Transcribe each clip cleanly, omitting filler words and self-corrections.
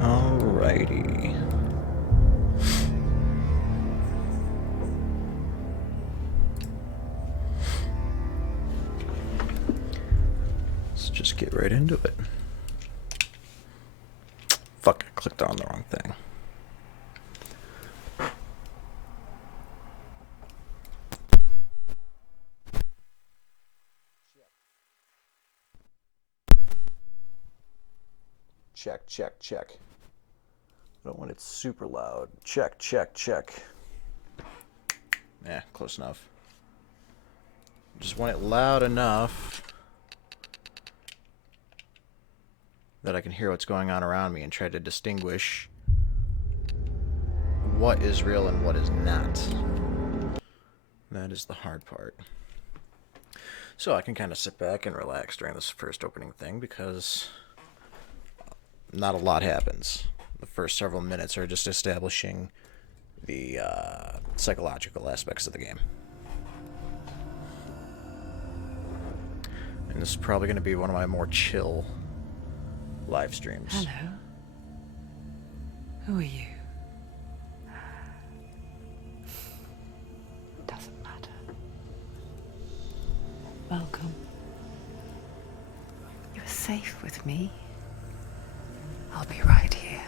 Alrighty. Let's just get right into it. Fuck, I clicked on the wrong thing. Check, check, check. I don't want it super loud. Check, check, check. Yeah, close enough. Just want it loud enough that I can hear what's going on around me and try to distinguish what is real and what is not. That is the hard part. So I can kind of sit back and relax during this first opening thing because not a lot happens. The first several minutes are just establishing the psychological aspects of the game. And this is probably going to be one of my more chill live streams. Hello. Who are you? Doesn't matter. Welcome. You're safe with me. I'll be right here,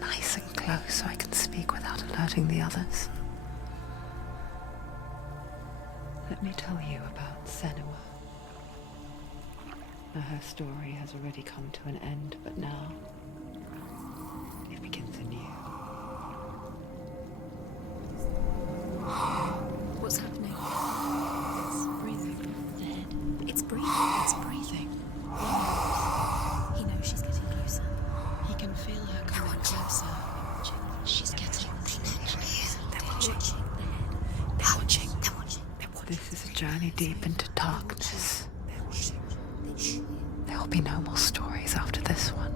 nice and close so I can speak without alerting the others. Let me tell you about Senua. Now, her story has already come to an end, but now it begins anew. What's happening? It's breathing. The head. It's breathing. It's breathing. He knows she's getting closer. He can feel her coming closer. She's getting closer. They're watching. They're watching. They're watching. This is a journey deep into darkness. They're watching. There'll be no more stories after this one.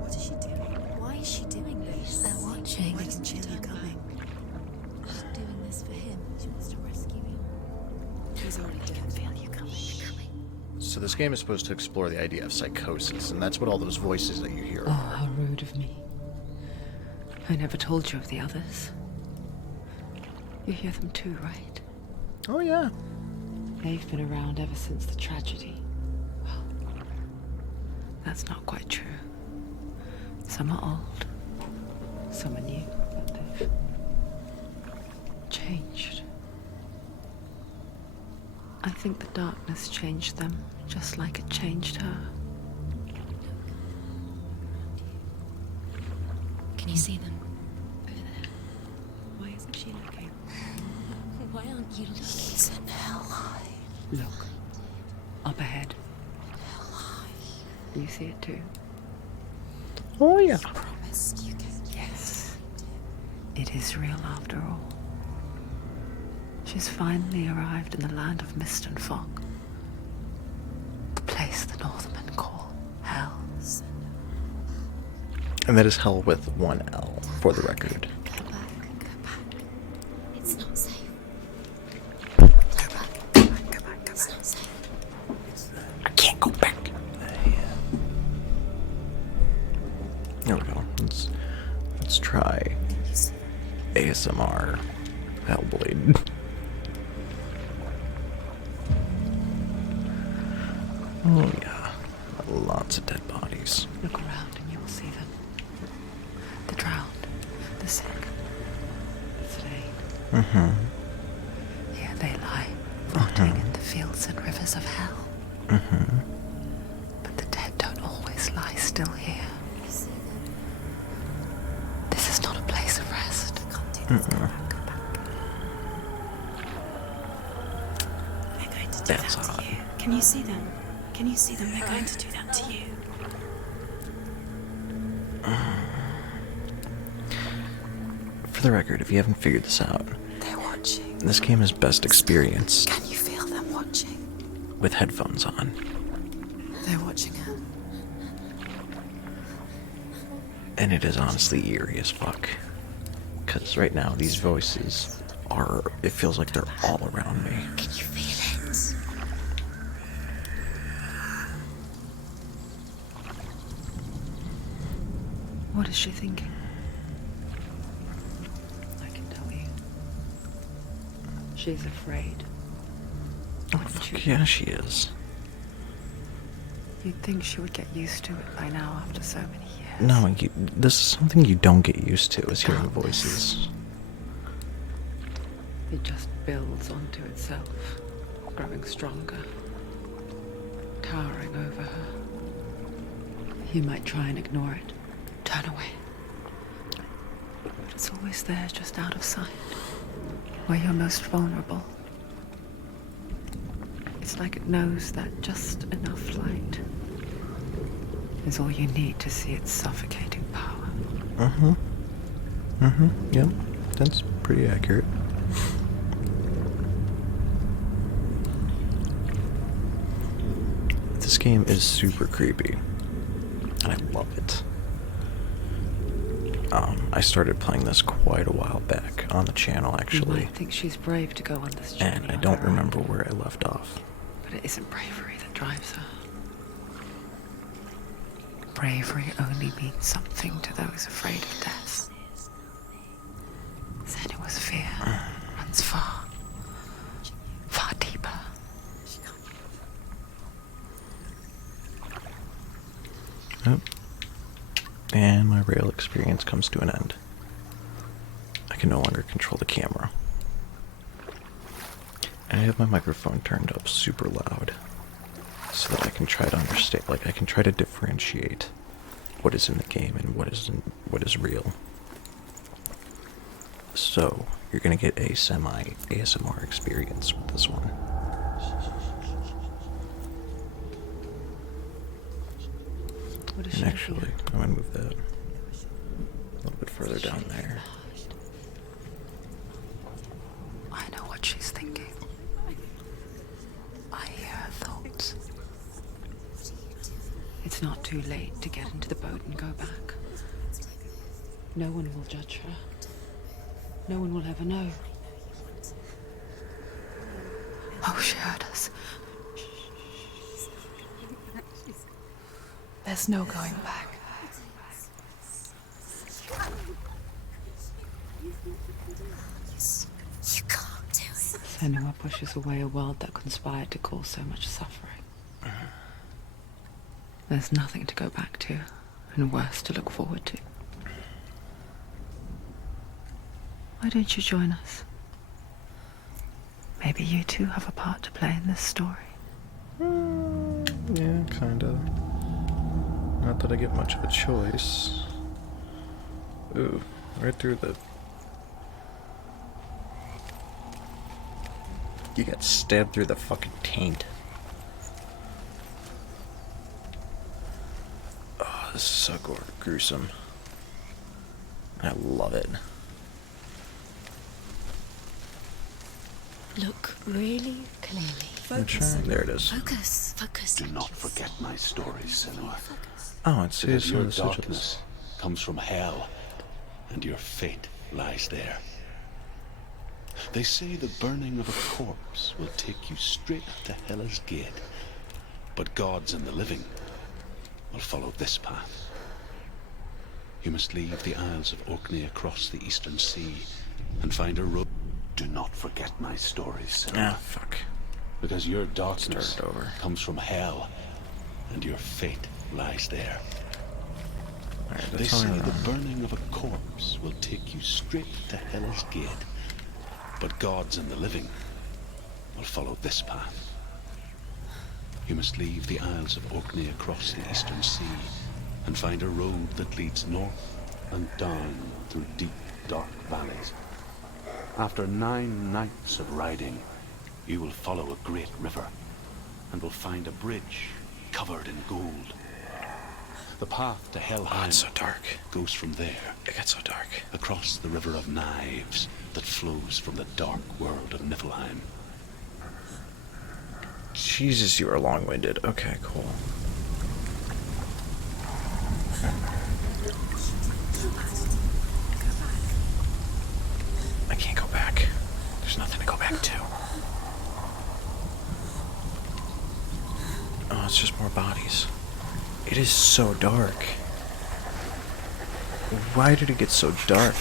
What is she doing? Why is she doing this? They're watching. Why doesn't she feel you coming? She's doing this for him. She wants to rescue him. He's already dead. Feel you coming. So this game is supposed to explore the idea of psychosis, and that's what all those voices that you hear Oh, are. how rude of me. I never told you of the others. You hear them too, right? Oh yeah. They've been around ever since the tragedy. Well, that's not quite true. Some are old, some are new, but they've changed. I think the darkness changed them, just like it changed her. Can you see them? Over there. Why isn't she looking? Why aren't you looking? He's in hell high. Look, up ahead. You see it too? Oh yeah. Promised you can. Yes. It is real after all. She's finally arrived in the land of mist and fog. The place the Northmen call Hell. And that is hell with one L, for the record. Go back. It's not safe. Go back. It's not safe. I can't go back. There we go. Let's try ASMR Hellblade. Oh yeah, lots of dead bodies. Look around and you'll see them. The drowned, the sick, the slain. Mm-hmm. Here they lie, rotting in the fields and rivers of hell. Mm-hmm. But the dead don't always lie still here. This is not a place of rest. Go back. They're going to do That's that odd. to you. Can you see them? Can you see them? They're going to do that to you. For the record, if you haven't figured this out, They're watching. this game is best experienced Can you feel them watching? with headphones on. They're watching her. And it is honestly eerie as fuck. Because right now, these voices are, it feels like they're all around me. Can you feel it? What is she thinking? I can tell you. She's afraid. Oh, Wouldn't fuck you? yeah, she is. You'd think she would get used to it by now after so many years. No, this is something you don't get used to, is hearing voices. It just builds onto itself, growing stronger, towering over her. You might try and ignore it, turn away. But it's always there, just out of sight, where you're most vulnerable. It's like it knows that just enough light is all you need to see its suffocating power. Mm-hmm. Mm-hmm. Yep. That's pretty accurate. This game is super creepy. And I love it. I started playing this quite a while back on the channel, You actually. might think she's brave to go on this journey. And I on don't her own, remember where I left off. but it isn't bravery that drives her. Bravery only means something to those afraid of death. Senua's fear runs far, far deeper Oh. And my rail experience comes to an end. I can no longer control the camera. And I have my microphone turned up super loud so that I can try to understand, like I can try to differentiate what is in the game and what is real. So, you're gonna get a semi-ASMR experience with this one. What is And she actually, looking at? I'm gonna move that a little bit further down there. I know what she's thinking. I hear her thoughts. It's not too late to get into the boat and go back. No one will judge her. No one will ever know. Oh, she heard us. There's no going back. You can't do it. Senua pushes away a world that conspired to cause so much suffering. There's nothing to go back to, and worse to look forward to. Why don't you join us? Maybe you two have a part to play in this story. Yeah, kinda. Not that I get much of a choice. Ooh, right through the... You got stabbed through the fucking taint. Oh, this is so gruesome. I love it. Look really clearly. I'm trying. There it is. Focus. Focus. Do not forget my stories, Senua. Oh, it's Because some your of the sigils. darkness comes from hell, and your fate lies there. They say the burning of a corpse will take you straight to Hela's gate, but gods and the living will follow this path. You must leave the Isles of Orkney across the eastern sea and find a road. Do not forget my stories, Senua. Ah, fuck. Because your darkness Start over. comes from hell, and your fate lies there. Alright, They that's all say I the know. burning of a corpse will take you straight to Hela's gate, but gods and the living will follow this path. You must leave the Isles of Orkney across the eastern sea and find a road that leads north and down through deep, dark valleys. After 9 nights of riding, you will follow a great river and will find a bridge covered in gold. The path to Oh, Helheim it's so dark. goes from there, It gets so dark. across the river of knives that flows from the dark world of Niflheim. Jesus, you are long-winded. Okay, cool. I can't go back. There's nothing to go back to. Oh, it's just more bodies. It is so dark. Why did it get so dark?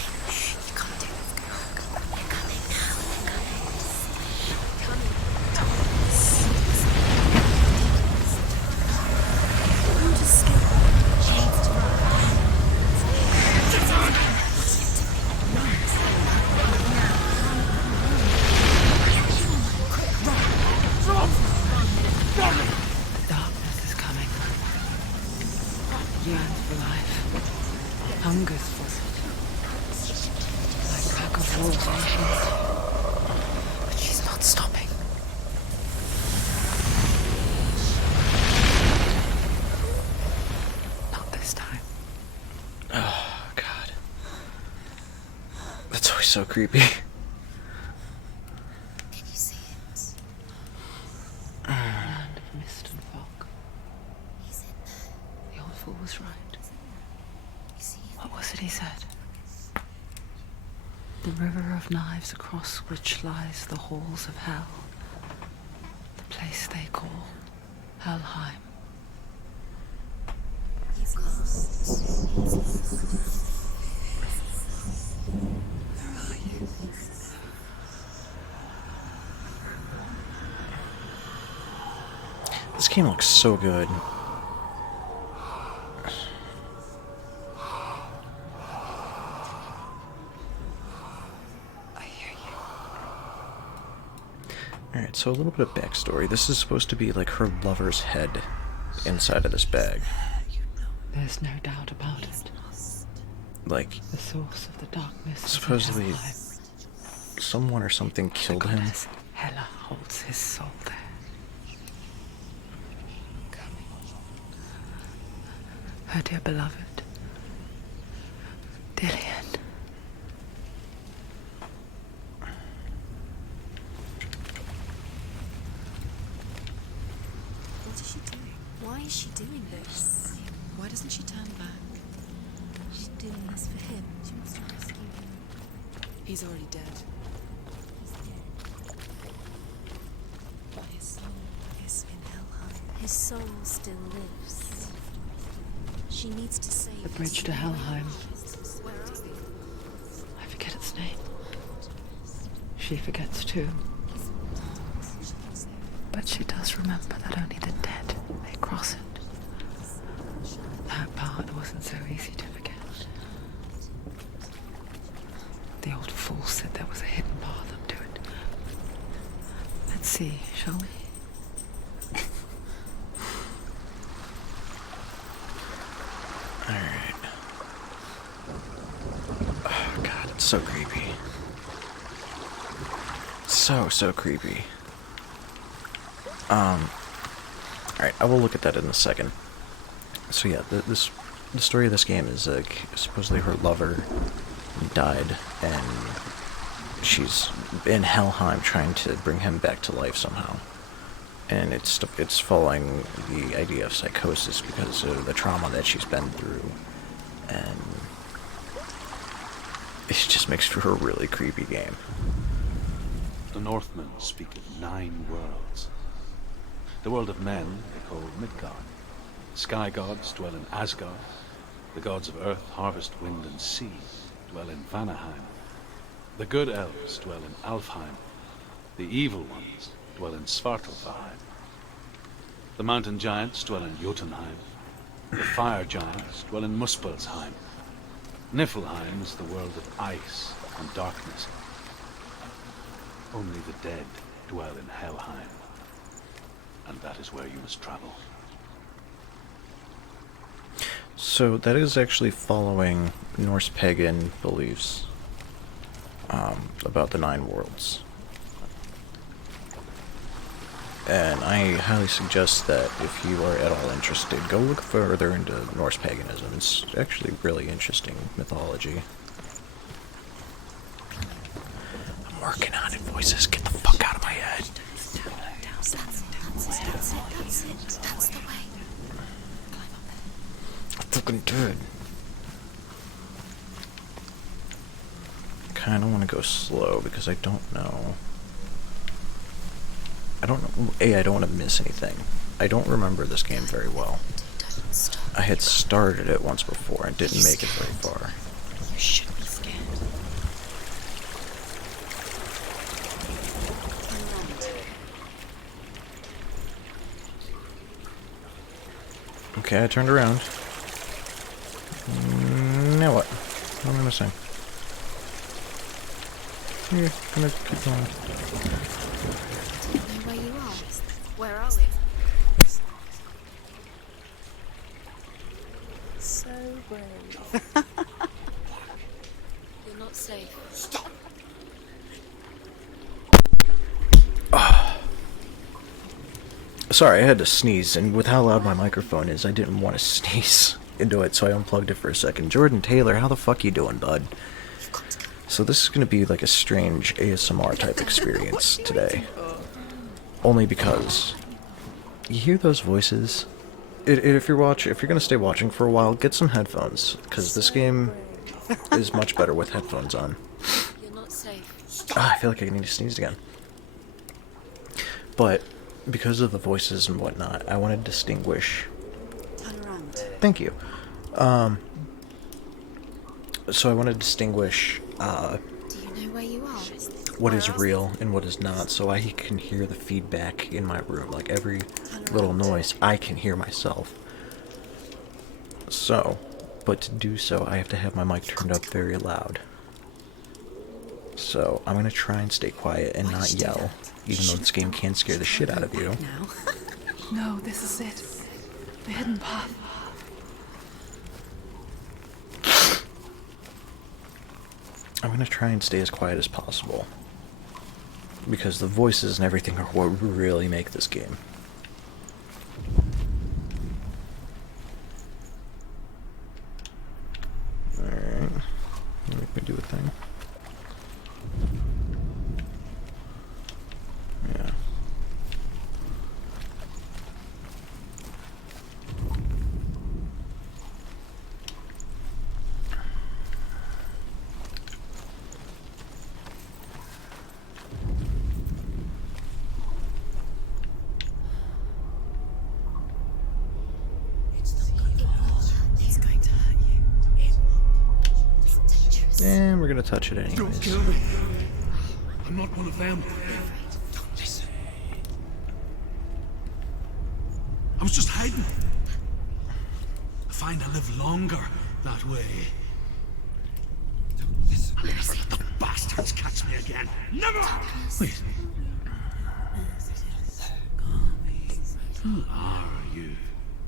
Darkness is coming. Yearns for life. Hungers for it. Like pack of wolves ancient. But she's not stopping. Not this time. Oh, God. That's always so creepy. Can you see it? Land of mist and fog. He's in there. The old fool was right. You see him? What was it he said? The river of knives across which lies the halls of hell. The place they call Helheim. He's lost. He's lost. Where are you? This game looks so good. So a little bit of backstory. This is supposed to be like her lover's head inside of this bag. There's no doubt about it. Like, The source of the darkness is supposedly in Helheim. someone or something killed him. Goddess Hela holds his soul there. Her dear beloved, Dillian. What is she doing? Why is she doing this? Why doesn't she turn back? She's doing this for him. She wants to rescue him. He's already dead. He's dead. But his soul is in Helheim. His soul still lives. She needs to save The bridge to Helheim. Where are we? I forget its name. She forgets too. But she does remember that only the dead may cross it. That part wasn't so easy to forget. The old fool said there was a hidden path up to it. Let's see, shall we? Alright. Oh god, it's so creepy. So creepy. Alright, I will look at that in a second. So yeah, the story of this game is like supposedly her lover died, and she's in Helheim trying to bring him back to life somehow. And it's following the idea of psychosis because of the trauma that she's been through, and it just makes for a really creepy game. The Northmen speak of 9 worlds. The world of men they call Midgard. Sky gods dwell in Asgard. The gods of earth, harvest, wind, and sea dwell in Vanaheim. The good elves dwell in Alfheim. The evil ones dwell in Svartalfheim. The mountain giants dwell in Jotunheim. The fire giants dwell in Muspelheim. Niflheim is the world of ice and darkness. Only the dead dwell in Helheim. And that is where you must travel. So that is actually following Norse pagan beliefs about the 9 worlds. And I highly suggest that if you are at all interested, go look further into Norse paganism. It's actually really interesting mythology. I'm working on it, voices. Get the fuck out of my head. That's the way. Climb up there. I fucking did. Kinda wanna go slow because I don't know. I don't know. I don't want to miss anything. I don't remember this game very well. Don't stop. I had started it once before and didn't make it very far. You should be scared. Okay, I turned around. Now what? What am I missing? Yeah, I'm gonna keep going. Do you know where you are? Where are we? So brave. You're not safe. Stop. Sorry, I had to sneeze, and with how loud my microphone is, I didn't want to sneeze into it, so I unplugged it for a second. Jordan Taylor, how the fuck you doing, bud? So this is gonna be like a strange ASMR type experience today. Only because you hear those voices. If you're gonna stay watching for a while, get some headphones, because this game is much better with headphones on. You're not safe. I feel like I need to sneeze again. But because of the voices and whatnot, I want to distinguish. Turn around. Thank you. So I want to distinguish Do you know where you are? what is real and what is not, so I can hear the feedback in my room. Like every little noise, I can hear myself. So, but to do so, I have to have my mic turned up very loud. So I'm gonna try and stay quiet and not yell, even though this game can scare the shit out of you. Now. No, this is it. The hidden path. I'm gonna try and stay as quiet as possible, because the voices and everything are what really make this game. Alright, make me do a thing. Yeah. He's going to hurt you. It's dangerous. And we're gonna touch it anyways. Don't kill me. I'm not one of them. Don't listen. I was just hiding. I find I live longer that way. Don't listen. I'll never let the bastards catch me again. Never! Wait. Who are you?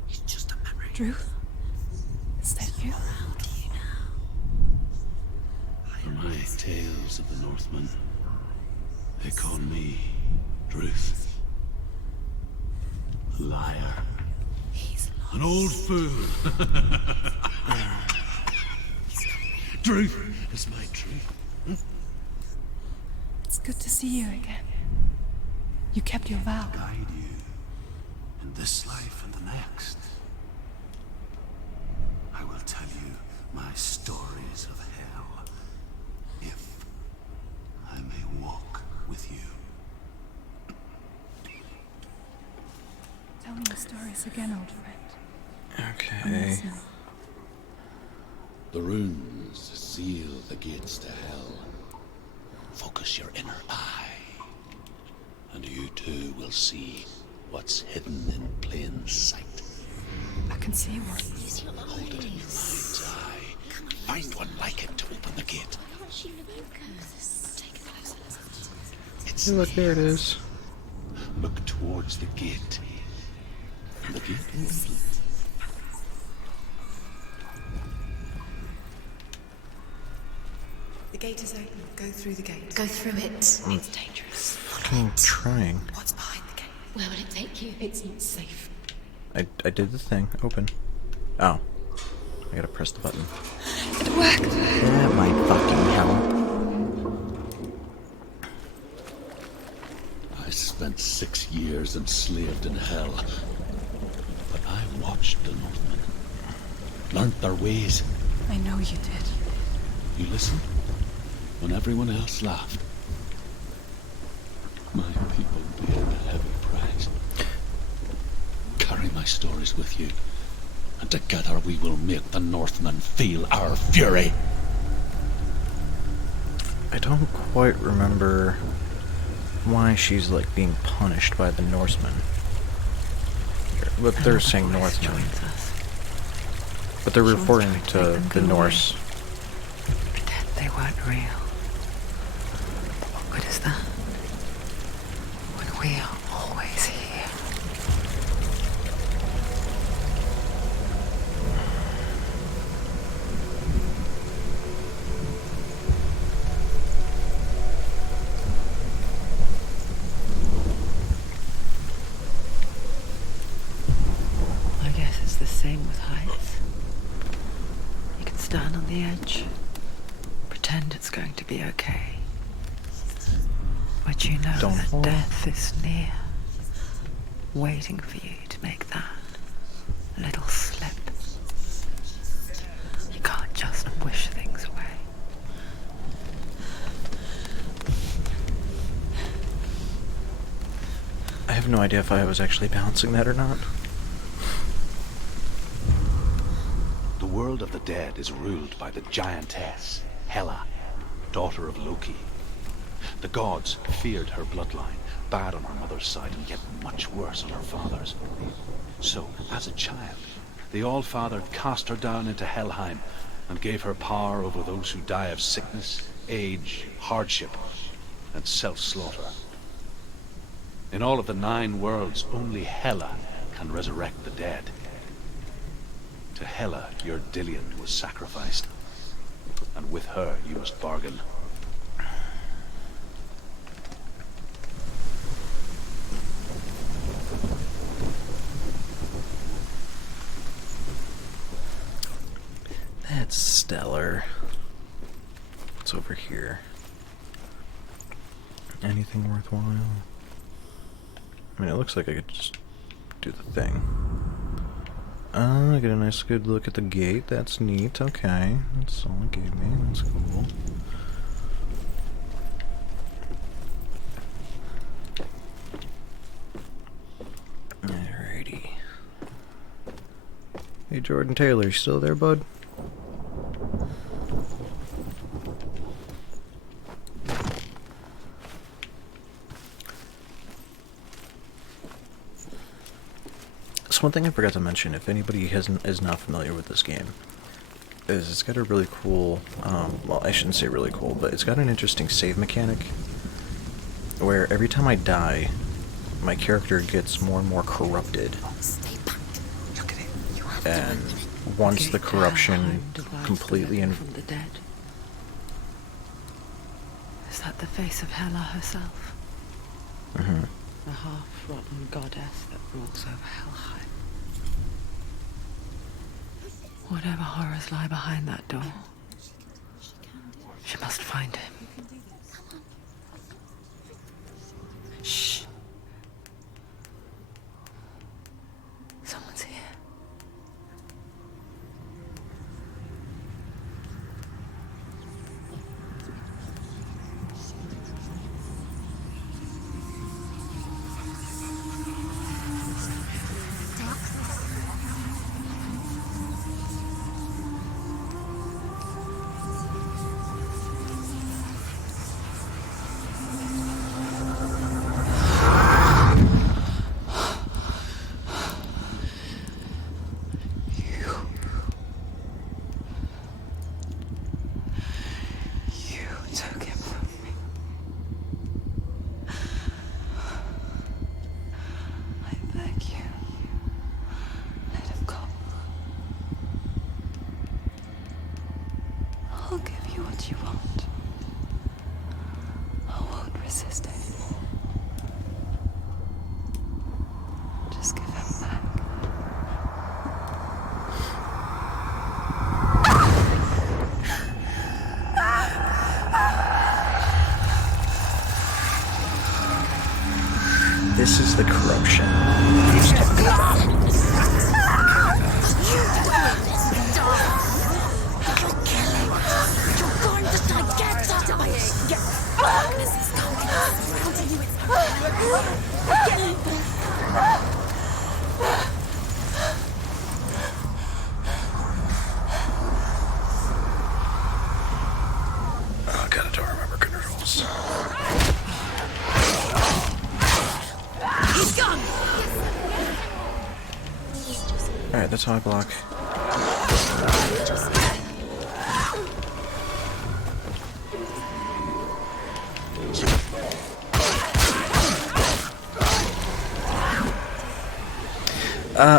It's just a memory. Ruth? Is that you? For my tales of the Northmen, they call me Druth. A liar. He's lost. An old fool. Druth is my truth. It's good to see you again. You kept your vow. Guide you in this life and the next. I will tell you my stories of hell, if I may walk with you. Tell me your stories again, old friend. I'm Okay. listening. The runes seal the gates to hell. Focus your inner eye, and you too will see what's hidden in plain sight. I can see one. Use your Hold it in your mind's eye. Find one like it to open the gate. Can't you focus? Take a closer look. It's Look, there it is. Look towards the gate. And the gate will open. The gate is open. Go through the gate. Go through it. It's dangerous. I'm trying. What's behind the gate? Where will it take you? It's not safe. I did the thing. Open. Oh. I gotta press the button. It worked. That might fucking help. I spent 6 years enslaved in hell. But I watched the Northmen. Learned their ways. I know you did. You listened when everyone else laughed. My people paid a heavy price. Carry my stories with you, and together we will make the Northmen feel our fury. I don't quite remember why she's like being punished by the Norsemen. But they're saying Northmen. Joins us. But they're She wants to referring make to them the go Norse. Pretend they weren't real. What good is that? When we are always here. I guess it's the same with heights. You can stand on the edge, pretend it's going to be okay. But you know Don't that fall. death is near, waiting for you to make that little slip. You can't just wish things away. I have no idea if I was actually balancing that or not. The world of the dead is ruled by the giantess, Hela, daughter of Loki. The gods feared her bloodline, bad on her mother's side and yet much worse on her father's. So, as a child, the All-Father cast her down into Helheim and gave her power over those who die of sickness, age, hardship, and self-slaughter. In all of the 9 worlds, only Hela can resurrect the dead. To Hela, your Dillion was sacrificed. And with her, you must bargain. That's stellar. What's over here? Anything worthwhile? I mean, it looks like I could just do the thing. I get a nice good look at the gate. That's neat. Okay. That's all it gave me. That's cool. Alrighty. Hey, Jordan Taylor, you still there, bud? So one thing I forgot to mention, if anybody is not familiar with this game, is it's got a really cool, well, I shouldn't say really cool, but it's got an interesting save mechanic, where every time I die, my character gets more and more corrupted. Stay back. Look at it. You have And to open it. once the Gate corruption home divides completely the living and from the dead. Is that the face of Hela herself? The half-rotten goddess that rules over Helheim. Whatever horrors lie behind that door, she must find him. Shh. Someone's here. You took him from me. I beg you, let him go. I'll give you what you want. I won't resist anymore. Just give him back. this is the corruption. Oh god, I don't remember controls. Alright, that's how I block.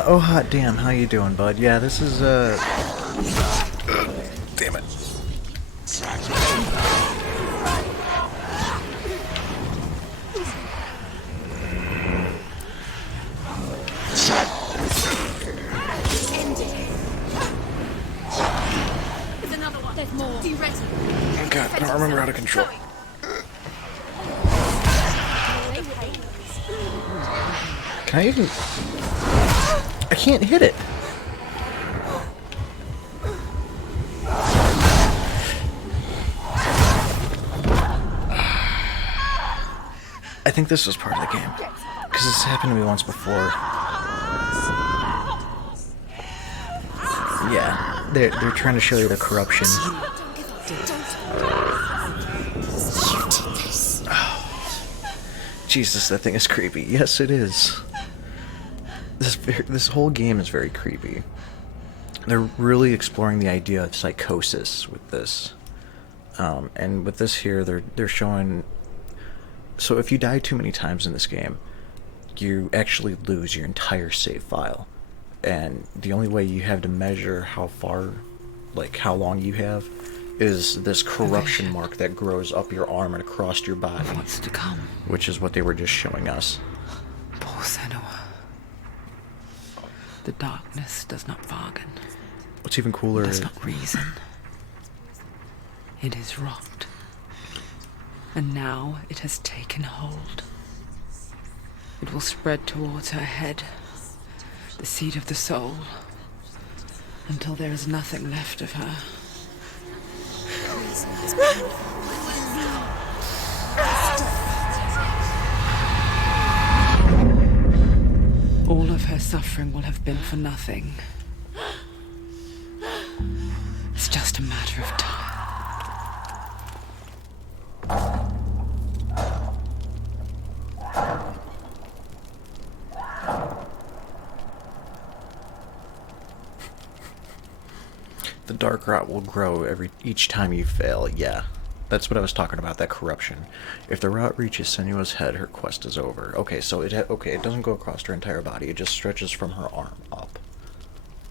Oh hot damn, how you doing, bud? Yeah, this is, damn it. There's another one. There's more. Be ready. Oh god, I don't remember how to control. Can I even... I can't hit it. I think this was part of the game. Because this happened to me once before. Yeah, they're trying to show you the corruption. Jesus, that thing is creepy. Yes, it is. This whole game is very creepy. They're really exploring the idea of psychosis with this, and with this here, they're showing. So if you die too many times in this game, you actually lose your entire save file. And the only way you have to measure how far, like how long you have, is this corruption mark that grows up your arm and across your body. What's to come? Which is what they were just showing us. Poor Senua. The darkness does not bargain. What's even cooler Does is... not reason. It is wrought. And now it has taken hold. It will spread towards her head, the seat of the soul, until there is nothing left of her. All of her suffering will have been for nothing. It's just a matter of time. The dark rot will grow each time you fail. Yeah, that's what I was talking about, that corruption. If the rot reaches Senua's head, her quest is over. Okay, so it doesn't go across her entire body. It just stretches from her arm up.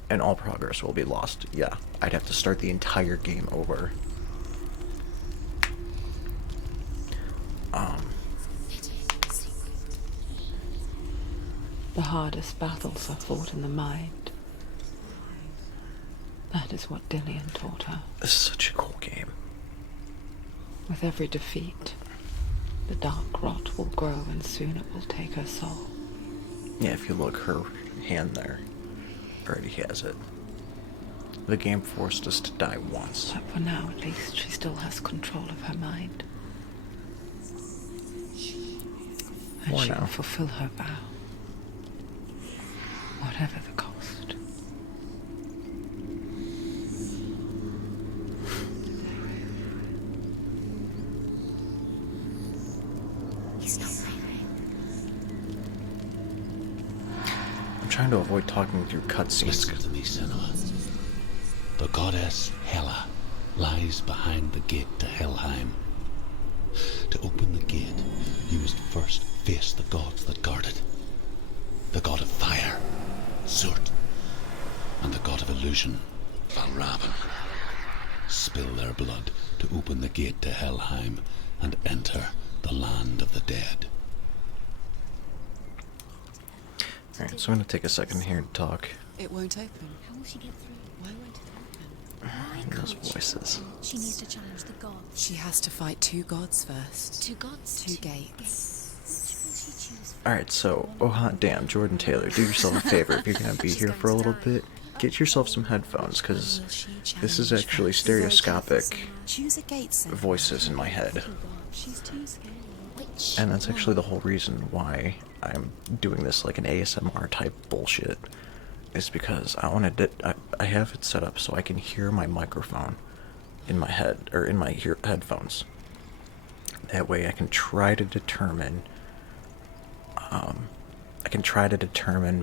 And all progress will be lost. Yeah, I'd have to start the entire game over. The hardest battles are fought in the mind. That is what Dillian taught her. This is such a cool game. With every defeat, the dark rot will grow and soon it will take her soul. Yeah, if you look, her hand there already has it. The game forced us to die once. But for now, at least, she still has control of her mind. And More she now. will fulfill her vow. Whatever the cost. I'm trying to avoid talking through cutscenes. Listen to me, Senua. The goddess Hela lies behind the gate to Helheim. To open the gate, you must first face the gods that guard it. The god of fire, Surt, and the god of illusion, Valravan. Spill their blood to open the gate to Helheim and enter the land of the dead. Alright, so I'm going to take a second here to talk. It won't open. How will she get through? Why won't it open? Why And those can't she? voices. She needs to challenge the gods. She has to fight two gods first. Two gods. Two gates. Which will she choose? Alright, so, oh hot damn, Jordan Taylor, do yourself a favor. If you're going to be here for a little bit, get yourself some headphones, because this is actually stereoscopic Choose a gate, Senua. voices in my head. She's too scared. Which And that's actually the whole reason why I'm doing this like an ASMR type bullshit. Is because I wanted to, I have it set up so I can hear my microphone in my head, or in my headphones. That way I can try to determine,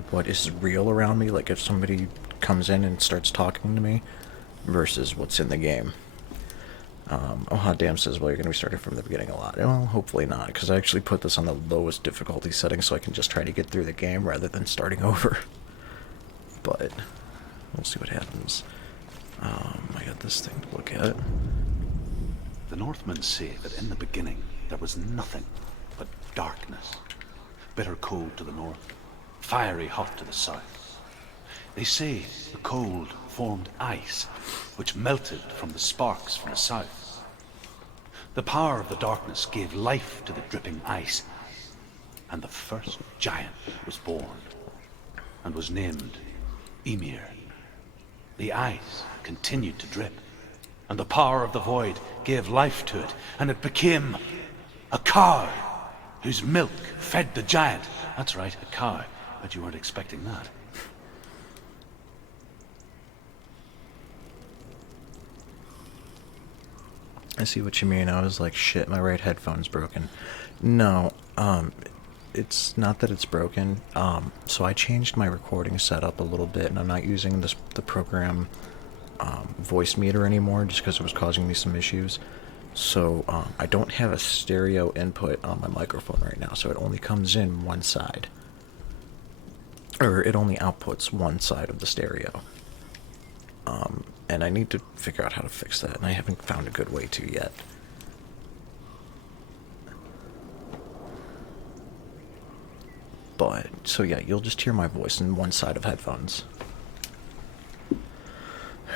what is real around me, like if somebody comes in and starts talking to me, versus what's in the game. Oh hot damn says, well, you're going to be starting from the beginning a lot. Well, hopefully not, because I actually put this on the lowest difficulty setting so I can just try to get through the game rather than starting over. But we'll see what happens. I got this thing to look at. The Northmen say that in the beginning there was nothing but darkness. Bitter cold to the north, fiery hot to the south. They say the cold formed ice, which melted from the sparks from the south. The power of the darkness gave life to the dripping ice, and the first giant was born, and was named Ymir. The ice continued to drip, and the power of the void gave life to it, and it became a cow, whose milk fed the giant. That's right, a cow. Bet you weren't expecting that. I see what you mean. I was like, shit, my right headphone's broken. No, it's not that it's broken. So I changed my recording setup a little bit, and I'm not using the program voice meter anymore just because it was causing me some issues. So I don't have a stereo input on my microphone right now, so it only comes in one side. or it only outputs one side of the stereo. And I need to figure out how to fix that, and I haven't found a good way to yet. But, so yeah, you'll just hear my voice in one side of headphones.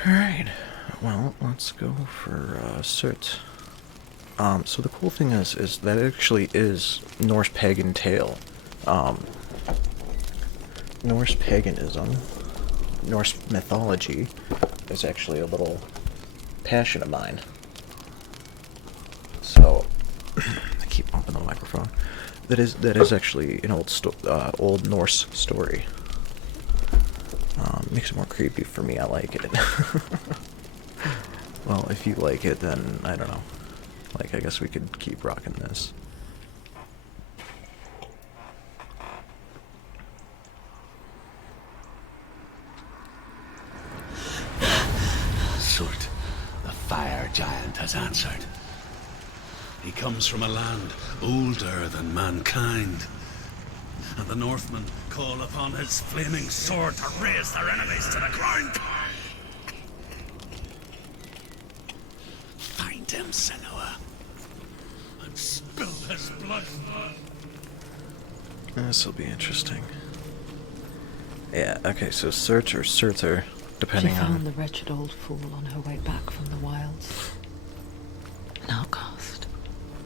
Alright, well, let's go for Sixx. So the cool thing is that it actually is Norse pagan tale. Norse paganism, Norse mythology, is actually a little passion of mine. So, I keep bumping the microphone. That is actually an old Norse story. Makes it more creepy for me. I like it. Well, if you like it, then I don't know. Like, I guess we could keep rocking this. Surt, the fire giant, has answered. He comes from a land older than mankind, and the Northmen call upon his flaming sword to raze their enemies to the ground. Find him, Senua, and spill his blood. This'll be interesting. Yeah, okay, so Surt or Surtur, depending She on... found the wretched old fool on her way back from the wilds. An outcast.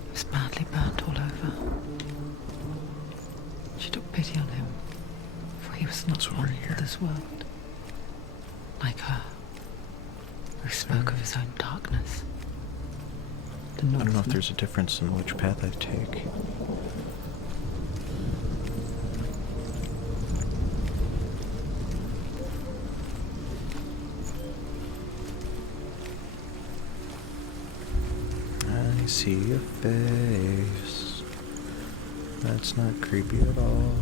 He was badly burnt all over. She took pity on him, for he was not one for this world. Like her, who spoke of his own darkness. The I don't know if Northman. there's a difference in which path I take. I see a face. That's not creepy at all.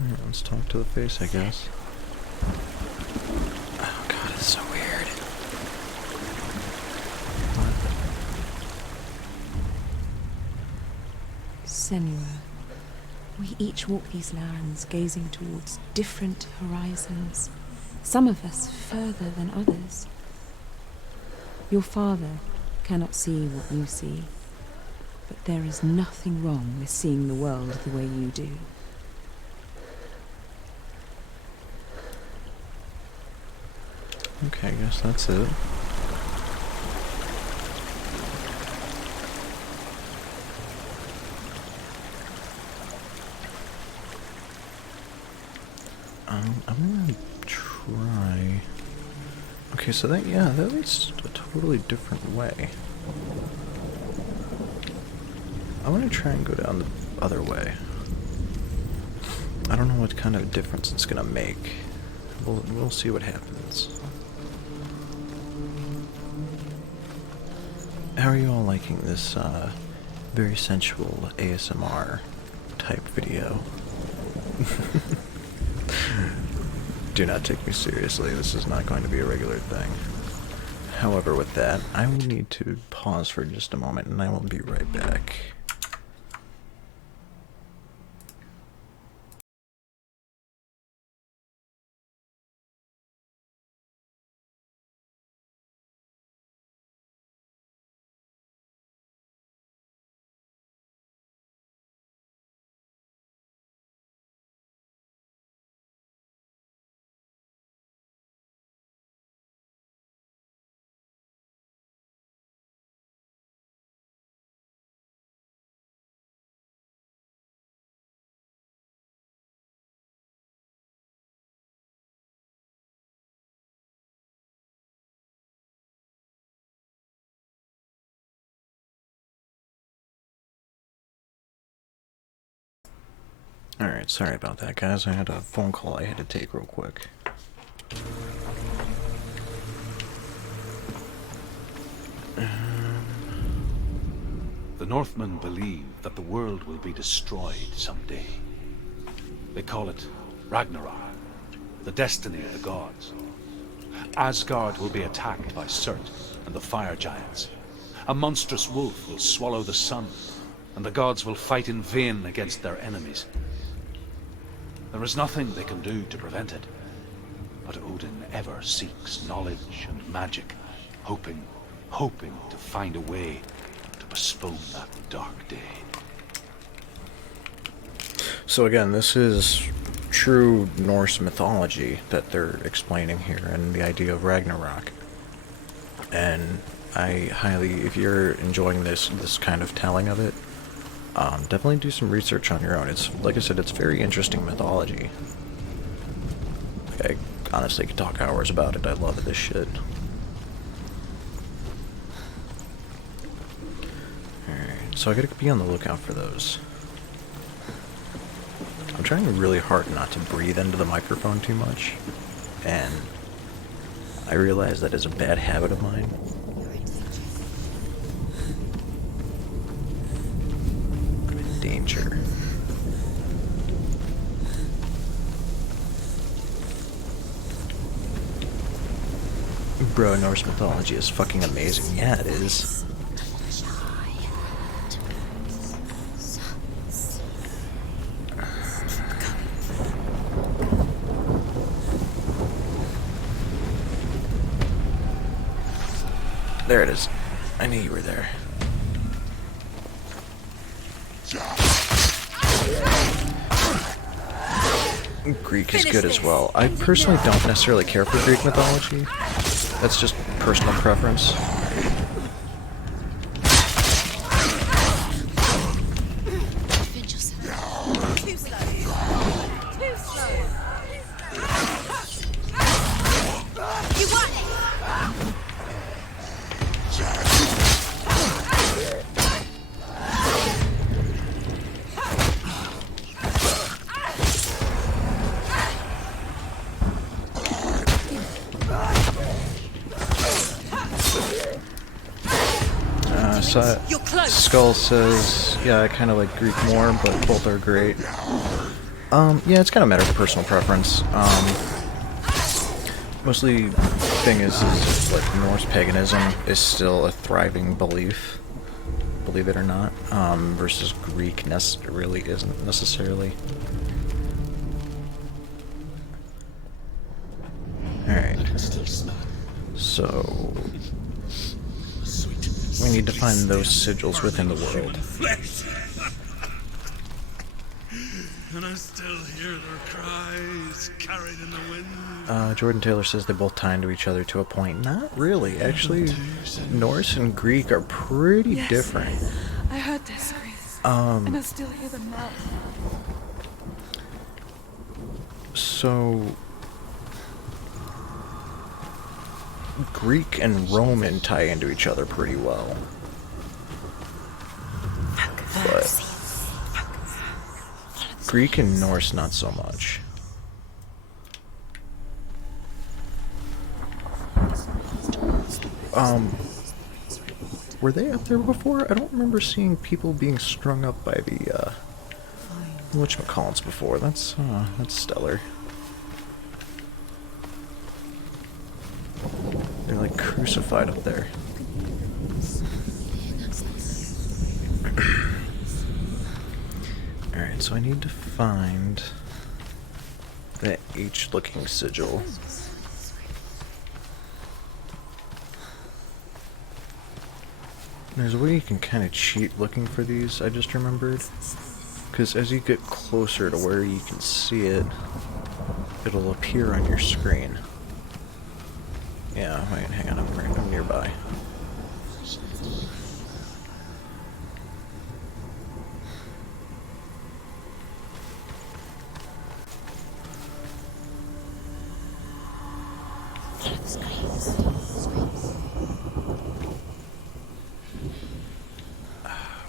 Alright, let's talk to the face, I guess. Oh god, it's so weird. Senua, we each walk these lands gazing towards different horizons, some of us further than others. Your father cannot see what you see, but there is nothing wrong with seeing the world the way you do. Okay, I guess that's it. I'm gonna try... Okay, so that leads a totally different way. I want to try and go down the other way. I don't know what kind of difference it's gonna make. We'll see what happens. How are you all liking this very sensual ASMR type video? Do not take me seriously, this is not going to be a regular thing. However, with that, I will need to pause for just a moment and I will be right back. Alright, sorry about that, guys. I had a phone call I had to take real quick. The Northmen believe that the world will be destroyed someday. They call it Ragnarok, the destiny of the gods. Asgard will be attacked by Surt and the fire giants. A monstrous wolf will swallow the sun, and the gods will fight in vain against their enemies. There is nothing they can do to prevent it. But Odin ever seeks knowledge and magic, hoping to find a way to postpone that dark day. So again, this is true Norse mythology that they're explaining here, and the idea of Ragnarok. And I highly, if you're enjoying this kind of telling of it, definitely do some research on your own. It's, like I said, it's very interesting mythology. I honestly could talk hours about it. I love this shit. Alright, so I gotta be on the lookout for those. I'm trying really hard not to breathe into the microphone too much, and I realize that is a bad habit of mine. I'm in danger. Bro, Norse mythology is fucking amazing. Yeah, it is. There it is. I knew you were there. Greek is good as well. I personally don't necessarily care for Greek mythology. That's just personal preference. Defend yourself. Too slow. Too slow. You want it? Skull says, yeah, I kind of like Greek more, but both are great. Yeah, it's kind of a matter of personal preference. Mostly, thing is like Norse paganism is still a thriving belief, believe it or not, versus Greek really isn't necessarily. Alright, so we need to find those sigils within the world. And I still hear their cries carried in the wind. Jordan Taylor says they both tie into each other to a point. Not really. Actually, Norse and Greek are pretty different. I heard their screams, and I still hear them now. So, Greek and Roman tie into each other pretty well. But Greek and Norse, not so much. Were they up there before? I don't remember seeing people being strung up by the, whatchamacallits before. That's stellar. They're like crucified up there. Alright, so I need to find that H-looking sigil. There's a way you can kind of cheat looking for these, I just remembered. Because as you get closer to where you can see it, it'll appear on your screen. Yeah, wait, hang on, I'm nearby.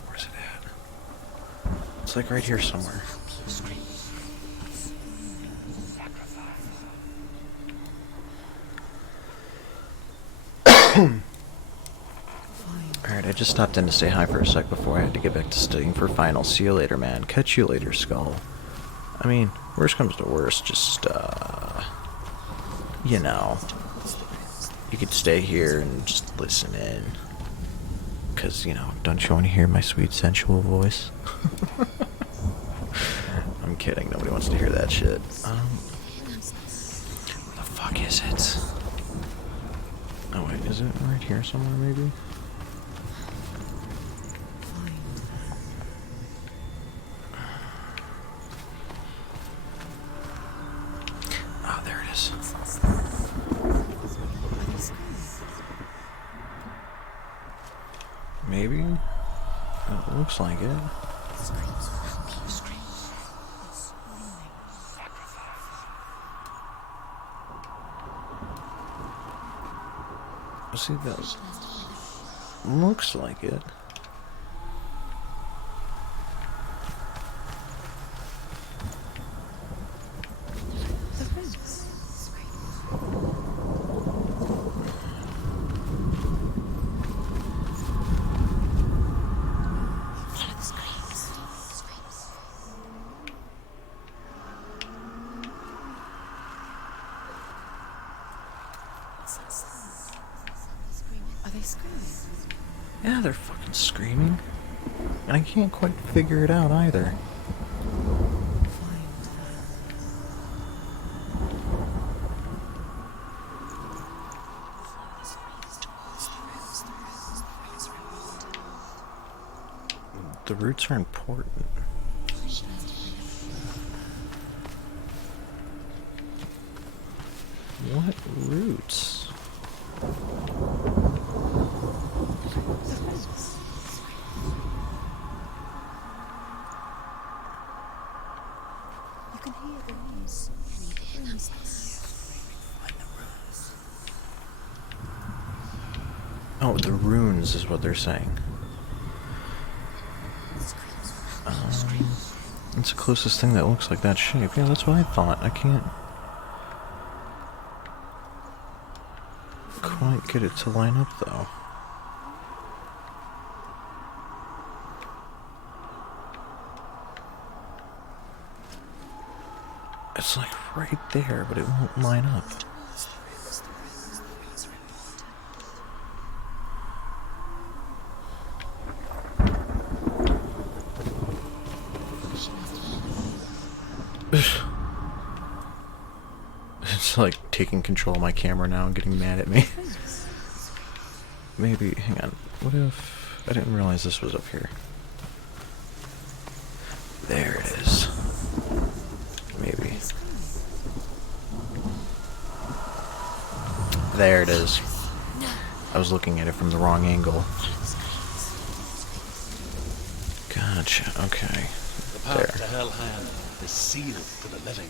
Where's it at? It's like right here somewhere. Alright, I just stopped in to say hi for a sec before I had to get back to studying for finals. See you later, man. Catch you later, Skull. I mean, worst comes to worst, just, you know, you could stay here and just listen in. Because, you know, don't you want to hear my sweet, sensual voice? I'm kidding. Nobody wants to hear that shit. What the fuck is it? Oh wait, is it right here somewhere maybe? Oh, there it is. Maybe? It looks like it. See, that looks like it. Are they screaming? Yeah, they're fucking screaming. And I can't quite figure it out either. The roots are important. What roots? You can hear the runes. Oh, the runes is what they're saying. It's the closest thing that looks like that shape. Yeah, that's what I thought. I can't quite get it to line up, though. It's like right there, but it won't line up. It's like taking control of my camera now and getting mad at me. Maybe, hang on. What if I didn't realize this was up here? There it is. Maybe. There it is. I was looking at it from the wrong angle. Gotcha, okay. The path to Hellhand is sealed to the living.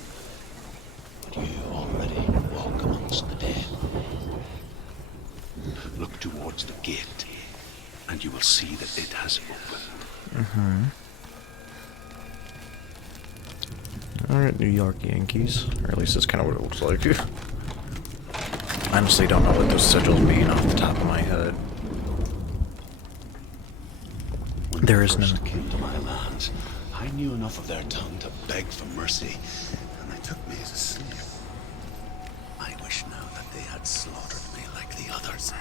But you already walk amongst the dead. Look towards the gate, and you will see that it has opened. Alright, New York Yankees. Or at least that's kind of what it looks like. Honestly, don't know what those sigils mean off the top of my head. When There they is no... first came to my lands, I knew enough of their tongue to beg for mercy, and they took me as a slave. I wish now that they had slaughtered me like the others.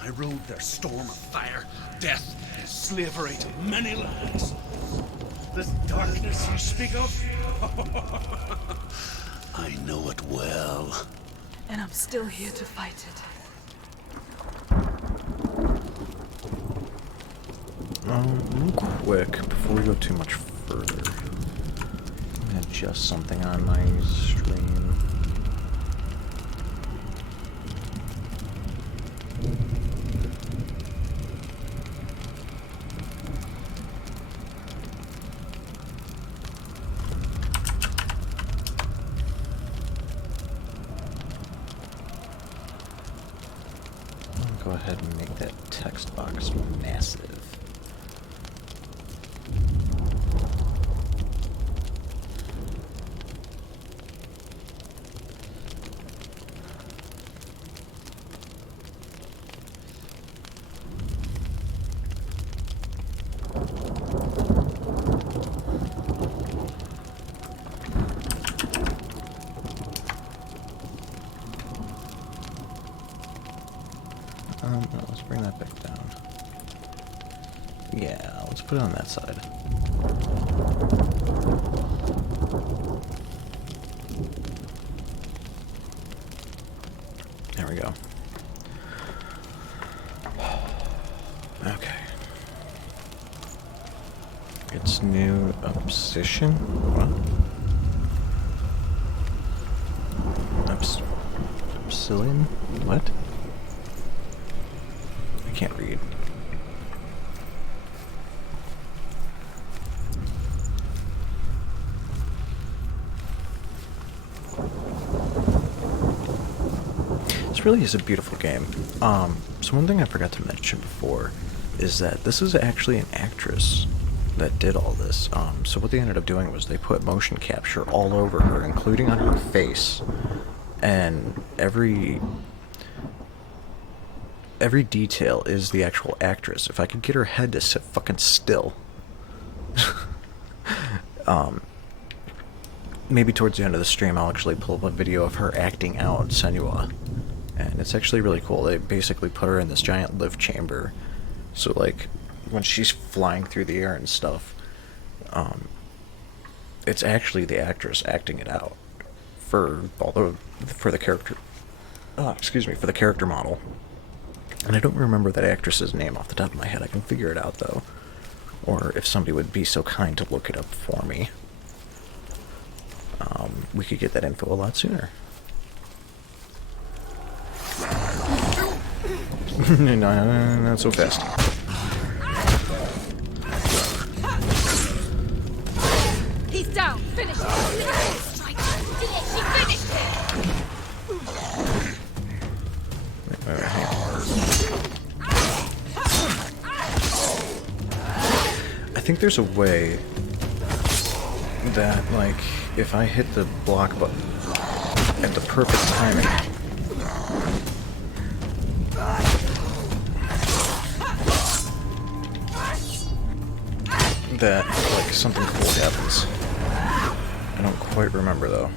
I rode their storm of fire, death, and slavery to many lands. This darkness you speak of, I know it well. And I'm still here to fight it. Real quick, before we go too much further, I'm gonna adjust something on my stream. I'll go ahead and make that text box massive. No, let's bring that back down. Yeah, let's put it on that side. Exposition? What? Obsidian? What? I can't read. This really is a beautiful game. So one thing I forgot to mention before is that this is actually an actress that did all this. So what they ended up doing was they put motion capture all over her, including on her face, and every detail is the actual actress. If I could get her head to sit fucking still, maybe towards the end of the stream I'll actually pull up a video of her acting out Senua, and it's actually really cool. They basically put her in this giant lift chamber, so like when she's flying through the air and stuff, it's actually the actress acting it out for the character. Excuse me, for the character model. And I don't remember that actress's name off the top of my head. I can figure it out though, or if somebody would be so kind to look it up for me, we could get that info a lot sooner. No, not so fast. He's down. Finish it. She finished it. Wait, hang on. I think there's a way that, like, if I hit the block button at the perfect timing, that, like, something cool happens. I don't quite remember, though.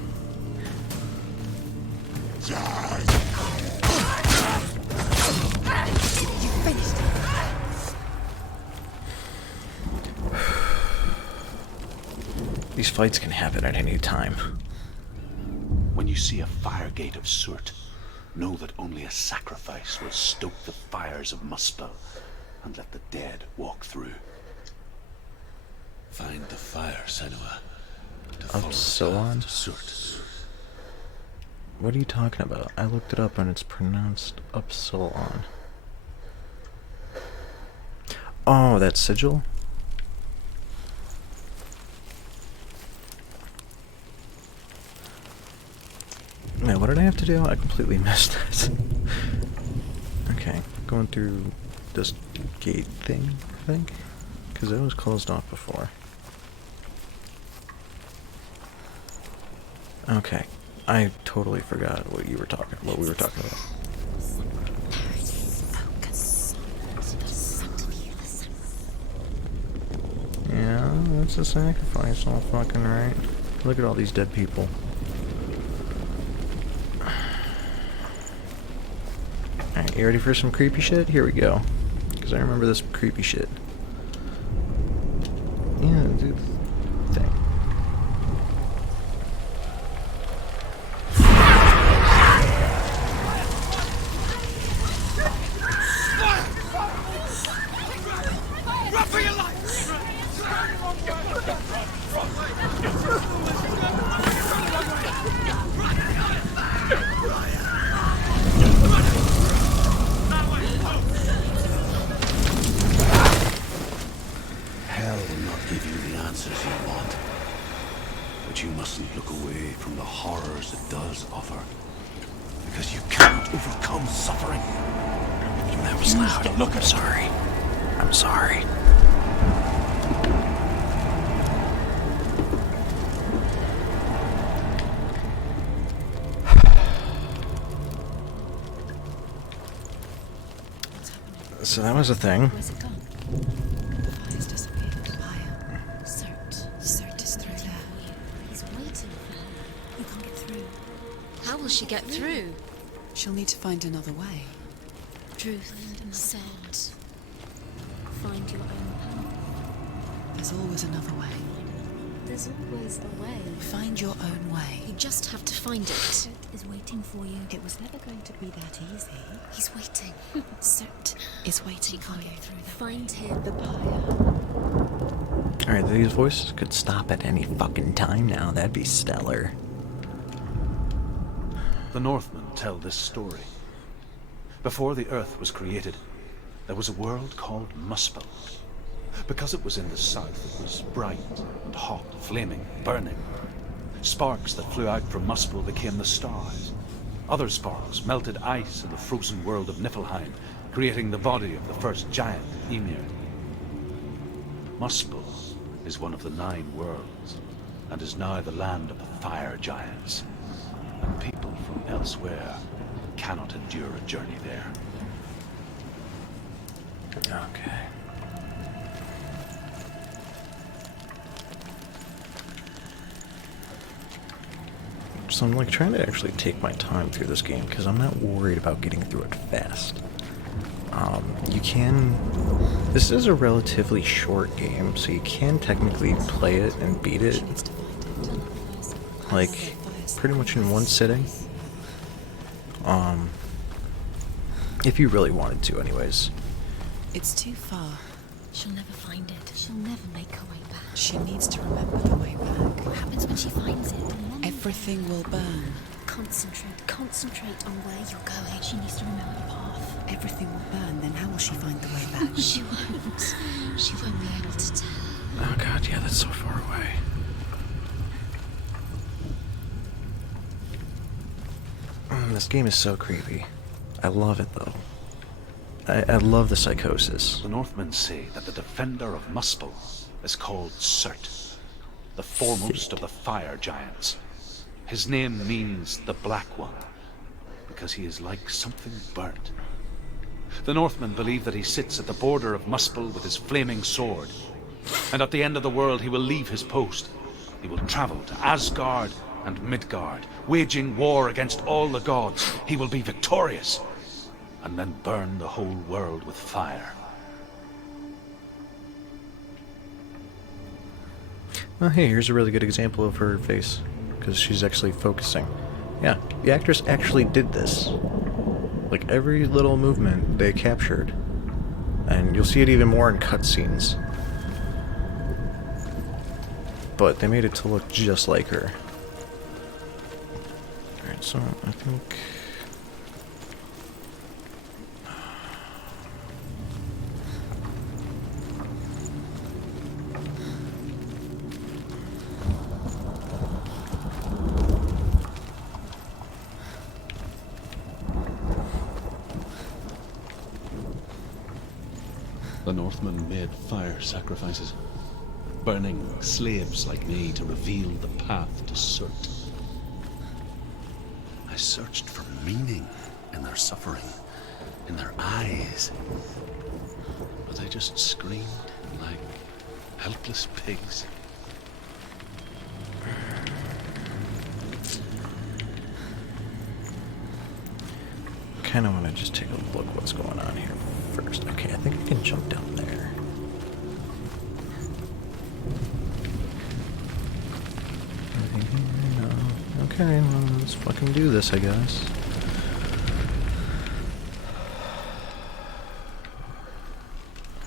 These fights can happen at any time. When you see a fire gate of soot, know that only a sacrifice will stoke the fires of Muspel and let the dead walk through. Find the fire, Senua. Upsilon? Soot. What are you talking about? I looked it up and it's pronounced Upsilon. Oh, that sigil? Wait, what did I have to do? I completely missed it. Okay, going through this gate thing, I think? Because it was closed off before. Okay, I totally forgot what we were talking about. Yeah, that's a sacrifice, all fucking right. Look at all these dead people. Alright, you ready for some creepy shit? Here we go. Because I remember this creepy shit. Yeah, do the thing. Run for your life! Hell will not give you the answers you want. But you mustn't look away from the horrors it does offer. Because you cannot overcome suffering. That was loud. Look, I'm sorry. I'm sorry. So that was a thing. Where's it gone? The fire's disappeared. Fire. Cert is through there. He's waiting for her. You can't get through. How will she get through? She'll need to find another way. Truth said, find your own path. There's always another way. There's always a way. Find your own way. You just have to find it. Cert is waiting for you. It was never going to be that easy. He's waiting. Cert is waiting for you. Find him. The pyre. Alright, these voices could stop at any fucking time now. That'd be stellar. The Northmen tell this story. Before the Earth was created, there was a world called Muspel. Because it was in the south, it was bright and hot, flaming, burning. Sparks that flew out from Muspel became the stars. Other sparks melted ice in the frozen world of Niflheim, creating the body of the first giant, Ymir. Muspel is one of the 9 worlds, and is now the land of the fire giants. And people from elsewhere cannot endure a journey there. Okay. So I'm like trying to actually take my time through this game because I'm not worried about getting through it fast. You can... This is a relatively short game, so you can technically play it and beat it, like, pretty much in one sitting. If you really wanted to, anyways. It's too far. She'll never find it. She'll never make her way back. She needs to remember the way back. What happens when she finds it? Everything will burn. Concentrate on where you're going. She needs to remember the path. Everything will burn, then how will she find the way back? She won't. She won't be able to tell. Oh god, yeah, that's so far away. This game is so creepy. I love it, though. I love the psychosis. The Northmen say that the defender of Muspel is called Surt, the foremost of the fire giants. His name means the Black One, because he is like something burnt. The Northmen believe that he sits at the border of Muspel with his flaming sword, and at the end of the world he will leave his post. He will travel to Asgard and Midgard, waging war against all the gods. He will be victorious, and then burn the whole world with fire. Well, hey, here's a really good example of her face, because she's actually focusing. Yeah, the actress actually did this. Like, every little movement they captured. And you'll see it even more in cutscenes. But they made it to look just like her. Alright, so I think... The Northmen made fire sacrifices, burning slaves like me to reveal the path to Surt. I searched for meaning in their suffering, in their eyes. But they just screamed like helpless pigs. Kind of want to just take a look what's going on here first. Okay, I think I can jump down there. No. Okay, well, let's fucking do this, I guess.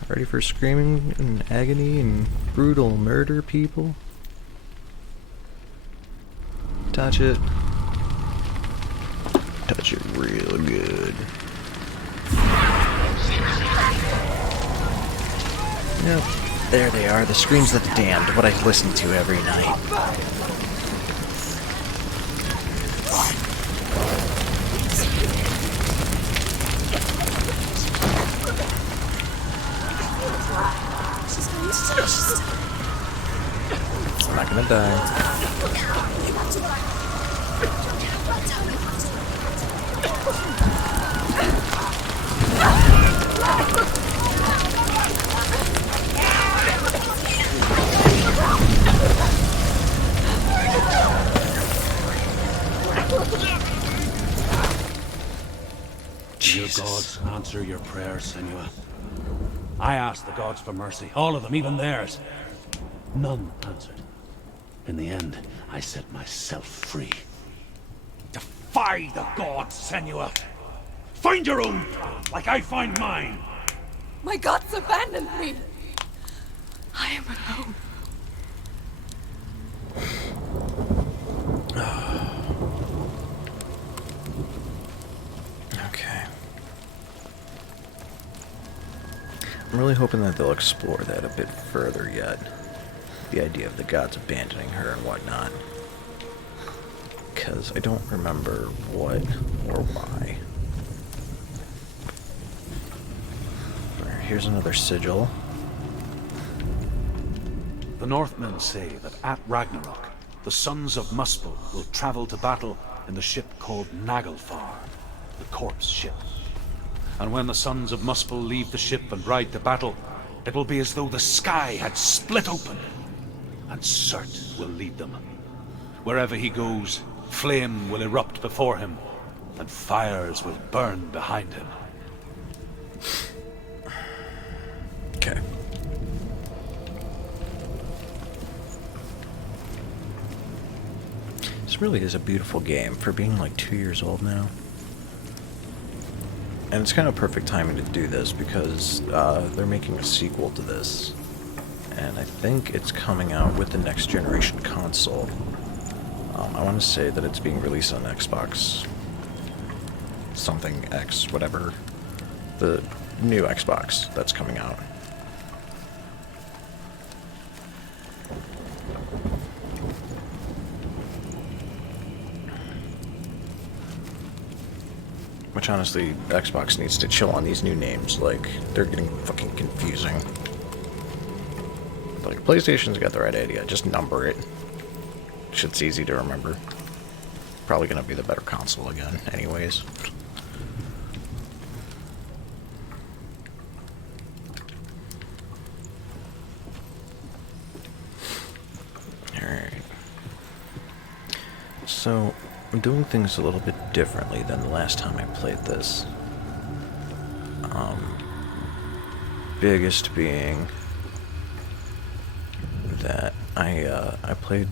Ready for screaming and agony and brutal murder, people? Touch it. Touch it real good. Yep, there they are, the screams of the damned, what I listen to every night. I'm not gonna die. Your gods answer your prayers, Senua. I asked the gods for mercy, all of them, even theirs. None answered. In the end, I set myself free. Defy the gods, Senua! Find your own path, like I find mine! My gods abandoned me. I am alone. really hoping that they'll explore that a bit further yet. The idea of the gods abandoning her and whatnot. Because I don't remember what or why. Alright, here's another sigil. The Northmen say that at Ragnarok, the sons of Muspel will travel to battle in the ship called Naglfar, the corpse ship. And when the sons of Muspel leave the ship and ride to battle, it will be as though the sky had split open, and Surt will lead them. Wherever he goes, flame will erupt before him, and fires will burn behind him. Okay. This really is a beautiful game for being like 2 years old now. And it's kind of perfect timing to do this because they're making a sequel to this. And I think it's coming out with the next generation console. I want to say that it's being released on Xbox something X, whatever. The new Xbox that's coming out. Which honestly, Xbox needs to chill on these new names. Like, they're getting fucking confusing. Like, PlayStation's got the right idea. Just number it. Shit's easy to remember. Probably gonna be the better console again, anyways. Alright. So, I'm doing things a little bit differently than the last time I played this. Biggest being that I played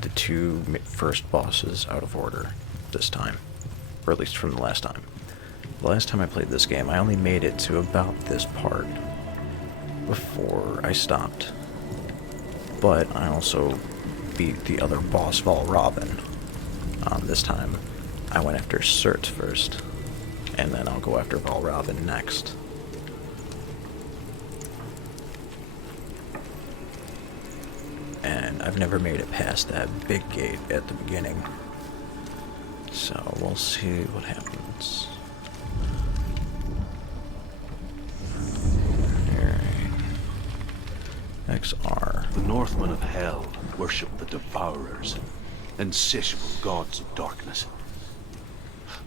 the two first bosses out of order this time, or at least from the last time. The last time I played this game, I only made it to about this part before I stopped. But I also beat the other boss, Valravn. This time, I went after Surt first, and then I'll go after Valravn next. And I've never made it past that big gate at the beginning. So we'll see what happens. Alright. XR. The Northmen of Hell worship the Devourers, insatiable gods of darkness.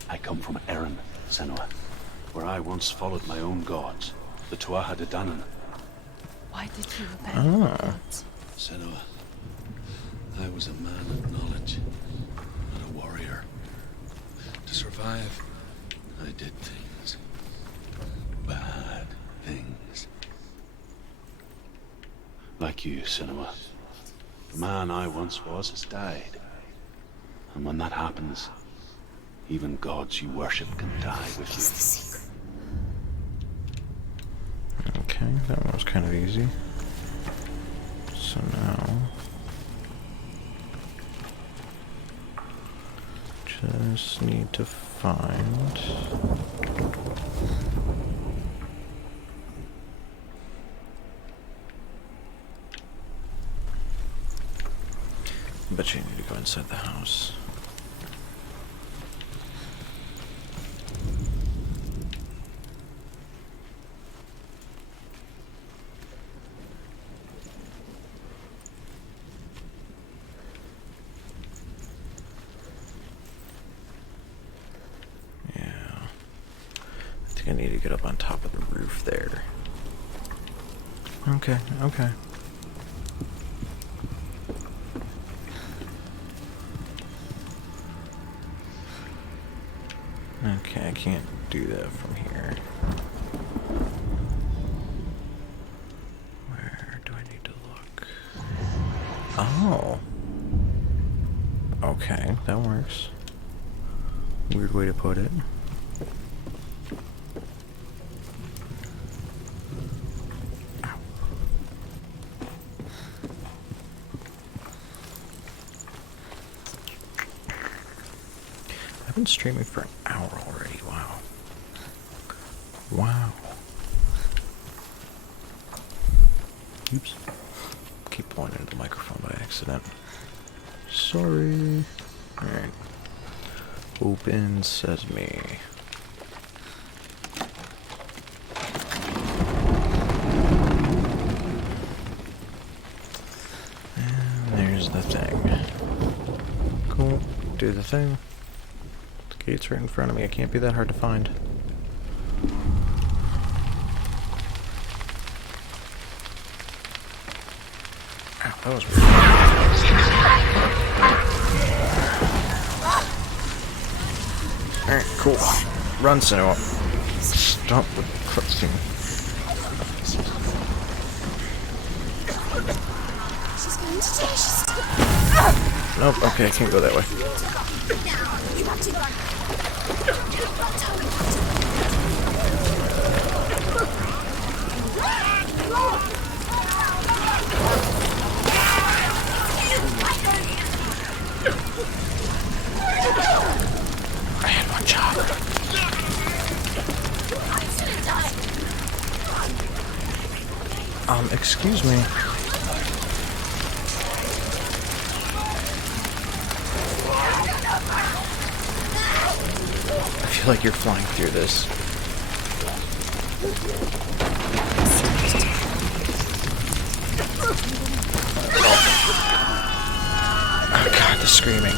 I come from Erin, Senua, where I once followed my own gods, the Tuatha De Danann. Why did you abandon the gods? Senua, I was a man of knowledge, not a warrior. To survive, I did things. Bad things. Like you, Senua. The man I once was has died. And when that happens, even gods you worship can die with you. It's the secret. Okay, that one was kind of easy. So now, just need to find. I bet you need to go inside the house. I need to get up on top of the roof there. Okay, okay. Okay, I can't do that from here. Where do I need to look? Oh. Okay, that works. Weird way to put it. I've been streaming for an hour already. Wow. Wow. Oops. Keep pointing at the microphone by accident. Sorry. Alright. Open sesame. And there's the thing. Cool. Do the thing. The gate's right in front of me. It can't be that hard to find. Ow, that was weird. Alright, cool. Run, Senua. Stop the cutscene. She's going to die. Nope, okay, I can't go that way. You have to run. I had one job. Excuse me. I feel like you're flying through this. Oh god, the screaming.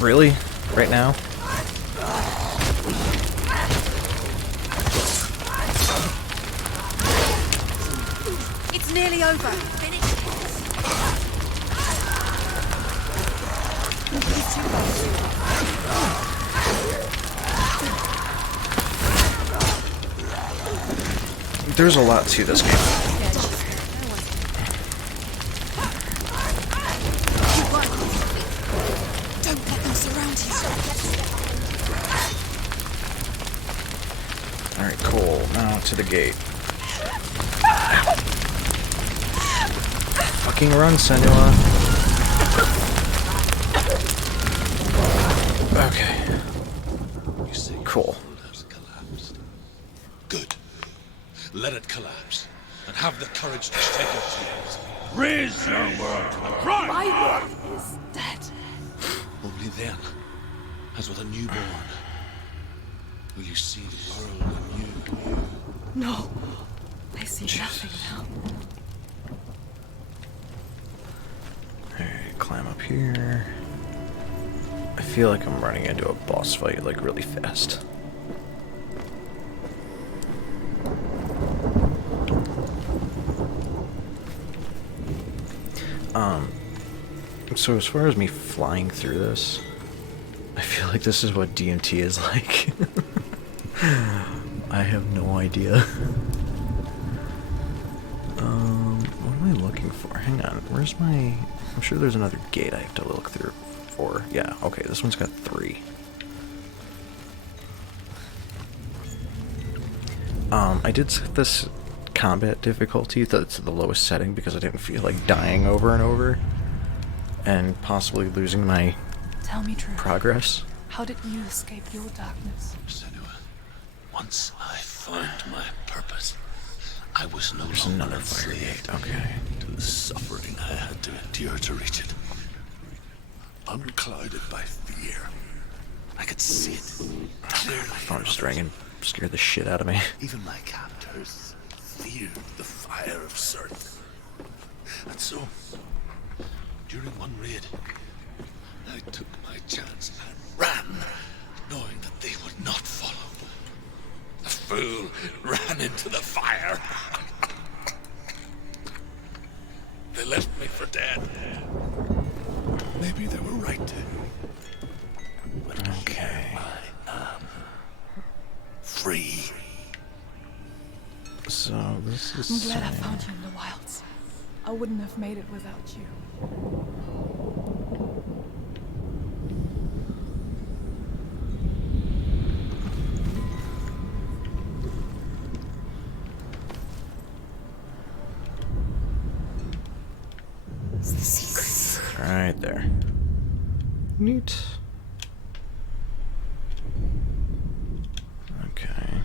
Really? Right now? It's nearly over. There's a lot to this game. Don't let them surround you. Alright, cool. Now to the gate. Fucking run, Senua. Okay. You see, Cool. has collapsed. Good. Let it collapse, and have the courage to shed your tears. Raise your word. Right. My world is dead. Only then, as with a newborn, will you see the world anew. No. I see nothing now. Alright, climb up here. I feel like I'm running into a boss fight, like, really fast. So as far as me flying through this, I feel like this is what DMT is like. I have no idea. What am I looking for? Hang on, where's my... I'm sure there's another gate I have to look through for. Yeah, okay, this one's got 3. I did set this combat difficulty to the lowest setting because I didn't feel like dying over and over and possibly losing my Tell me truth. progress. How did you escape your darkness? Senua, once I found my purpose, I was no There's longer another fire enslaved gate, okay. to the suffering I had to endure to reach it. Unclouded by fear, I could see it clearly. My phone's ringing. Scared the shit out of me. Even my captors feared the fire of Sixx. And so, during one raid, I took my chance and ran, knowing that they would not follow. The fool ran into the fire. They left me for dead. Maybe they were right to. But Okay. here I am. Free. So this is I'm glad I saying- found you in the wilds. I wouldn't have made it without you. It's the secret. Right there. Neat. Okay.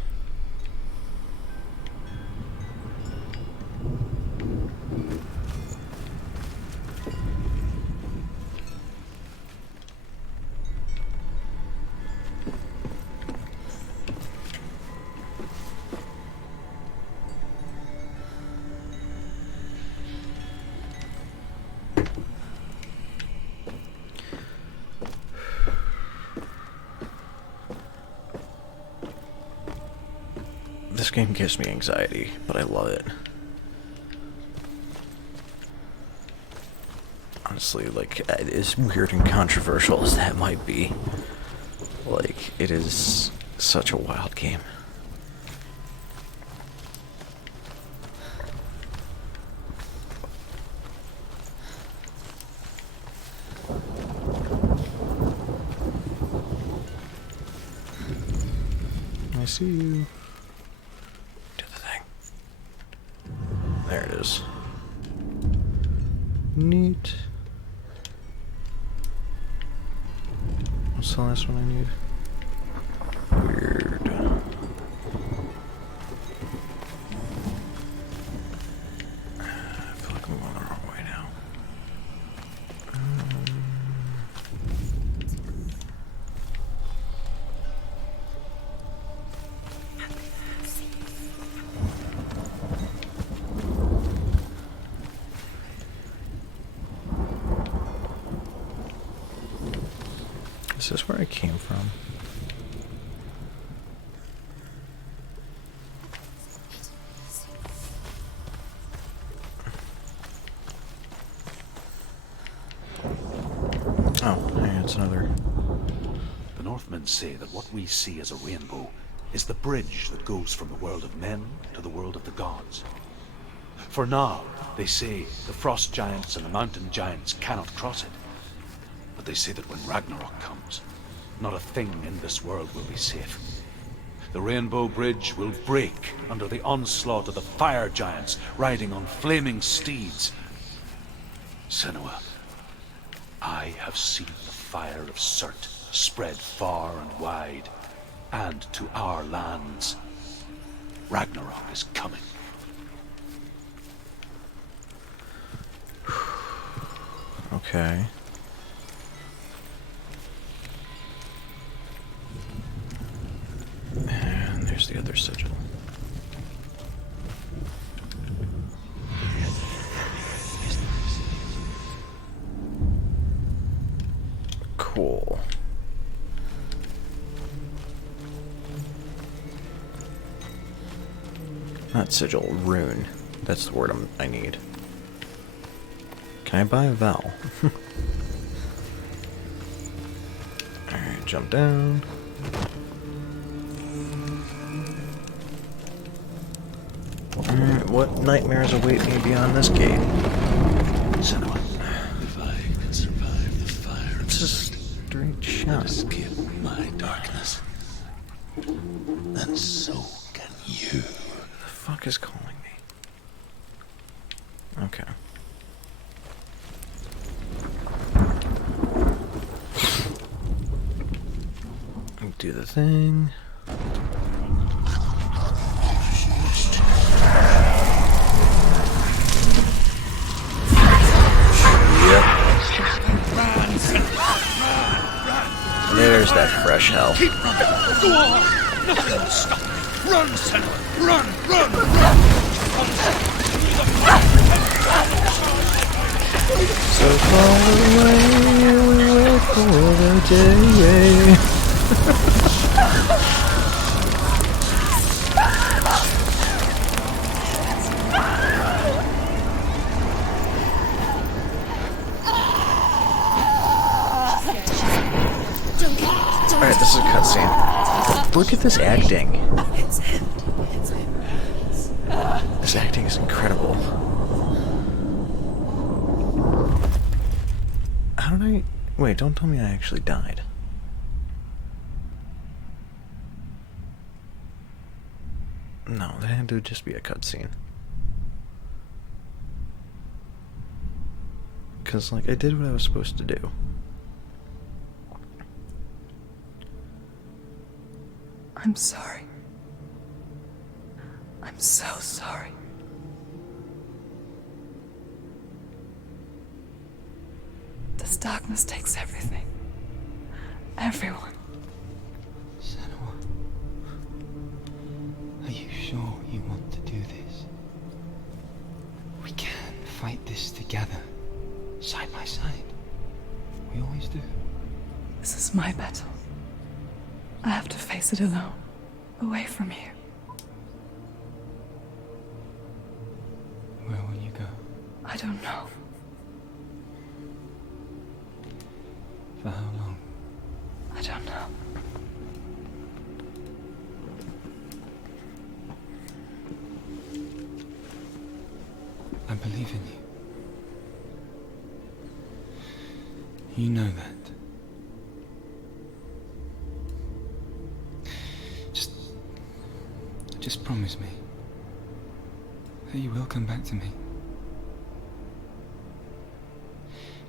This game gives me anxiety, but I love it. Honestly, like, as weird and controversial as that might be, like, it is such a wild game. I see you. Do the thing. There it is. Neat. What's the last one I need? Weird. I feel like I'm going the wrong way now. Is this where I came from? Oh, hey, it's another. The Northmen say that what we see as a rainbow is the bridge that goes from the world of men to the world of the gods. For now, they say the frost giants and the mountain giants cannot cross it. But they say that when Ragnarok comes, not a thing in this world will be safe. The Rainbow Bridge will break under the onslaught of the fire giants riding on flaming steeds. Senua, I have seen the fire of Surt spread far and wide, and to our lands. Ragnarok is coming. Okay. And there's the other sigil. Cool. Not sigil, rune. That's the word I need. Can I buy a vowel? Alright, jump down. Alright, what nightmares await me beyond this gate? Senua, if I can survive the fire, It's a straight shot. escape my darkness, and so can you. Who the fuck is calling me? Okay. Do the thing. Yep. There's that fresh hell. Keep running. Go on. Nothing will stop me. Run, Senua. Run, run, run. So far away, we wait for the day. Alright, this is a cutscene. Look at this acting. This acting is incredible. How did I... Wait, don't tell me I actually died. No, that had to just be a cutscene. Because, like, I did what I was supposed to do. I'm sorry. I'm so sorry. This darkness takes everything. Everyone. Senua, are you sure you want to do this? We can fight this together. Side by side. We always do. This is my battle. I have to face it alone, away from you. Where will you go? I don't know. For how long? I don't know. I believe in you. You know that. Just promise me that you will come back to me.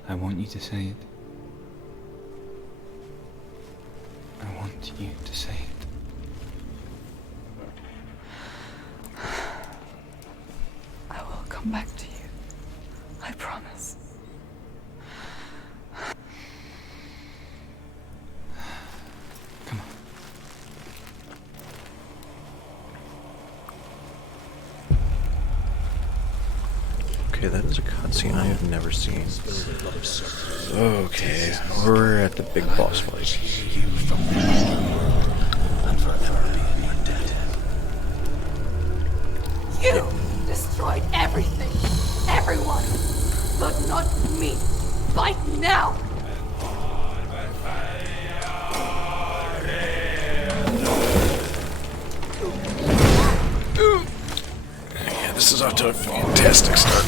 I want you to say it. I want you to say it. I will come back to you. I promise. Come on. Okay, that is a cutscene I have never seen. Okay, we're at the big boss fight. You from the world and forever be in your debt. You destroyed everything, everyone, but not me. Fight now! Yeah, this is off to a fantastic start.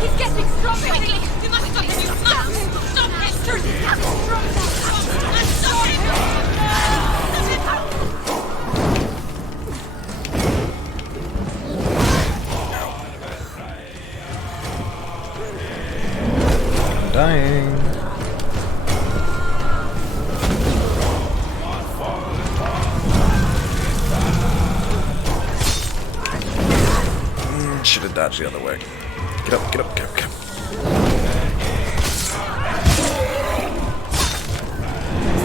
He's getting stronger! Quickly! We must stop him! You must! Stop him! He's getting stronger! Stop him! Dying. Should have dodged the other way. Get up, get up, get up, get up.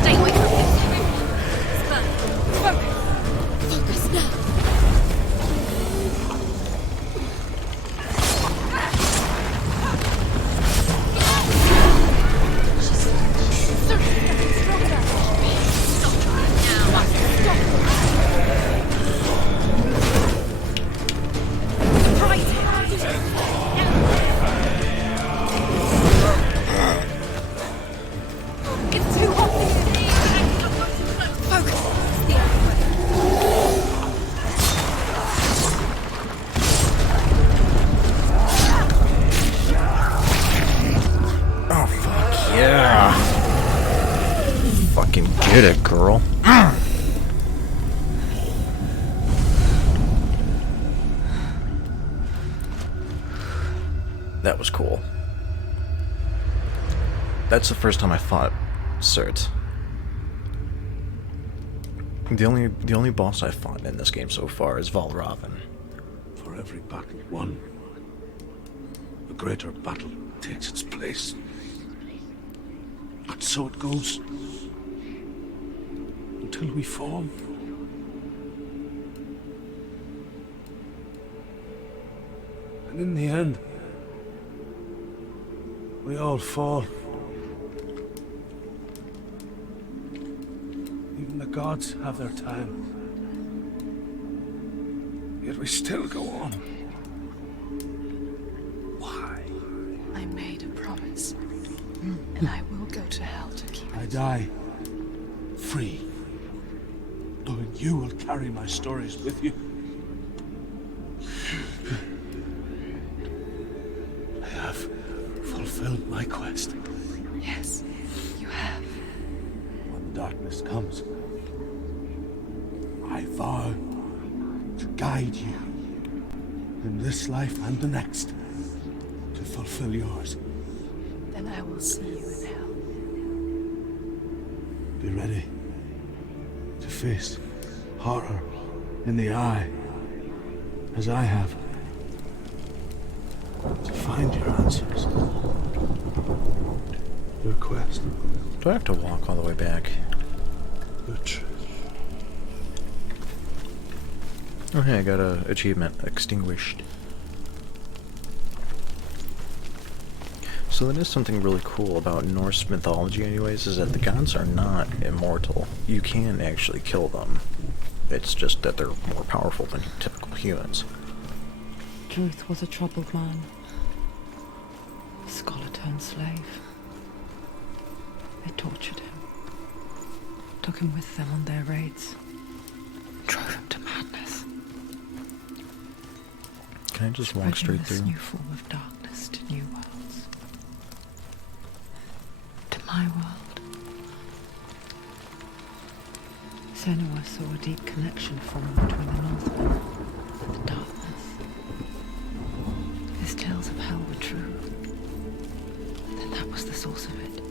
Stay away from him. Focus now. It's too hot for you! Focus. The other way. Oh, fuck yeah. Fucking get it, girl. That was cool. That's the first time I fought Cert. The only boss I fought in this game so far is Valravan. For every battle won, a greater battle takes its place. And so it goes. Until we fall. And in the end, we all fall. Even the gods have their time. Yet we still go on. Why? I made a promise, and I will go to hell to keep I it. die free, knowing you will carry my stories with you. I have fulfilled my quest. Yes, you have. When darkness comes, I vow to guide you in this life and the next to fulfill yours. Then I will see you in hell. Be ready to face horror in the eye, as I have. To find your answers. Your quest. Do I have to walk all the way back? But Oh hey, I got a achievement, extinguished. So that is something really cool about Norse mythology anyways, is that the gods are not immortal. You can actually kill them. It's just that they're more powerful than typical humans. Truth was a troubled man. A scholar turned slave. They tortured him. Took him with them on their raids. Drove him to madness. Can I just walk straight This through? new form of darkness to new worlds. To my world. Senua saw a deep connection form between the Northmen and the darkness. His tales of hell were true. Then that was the source of it.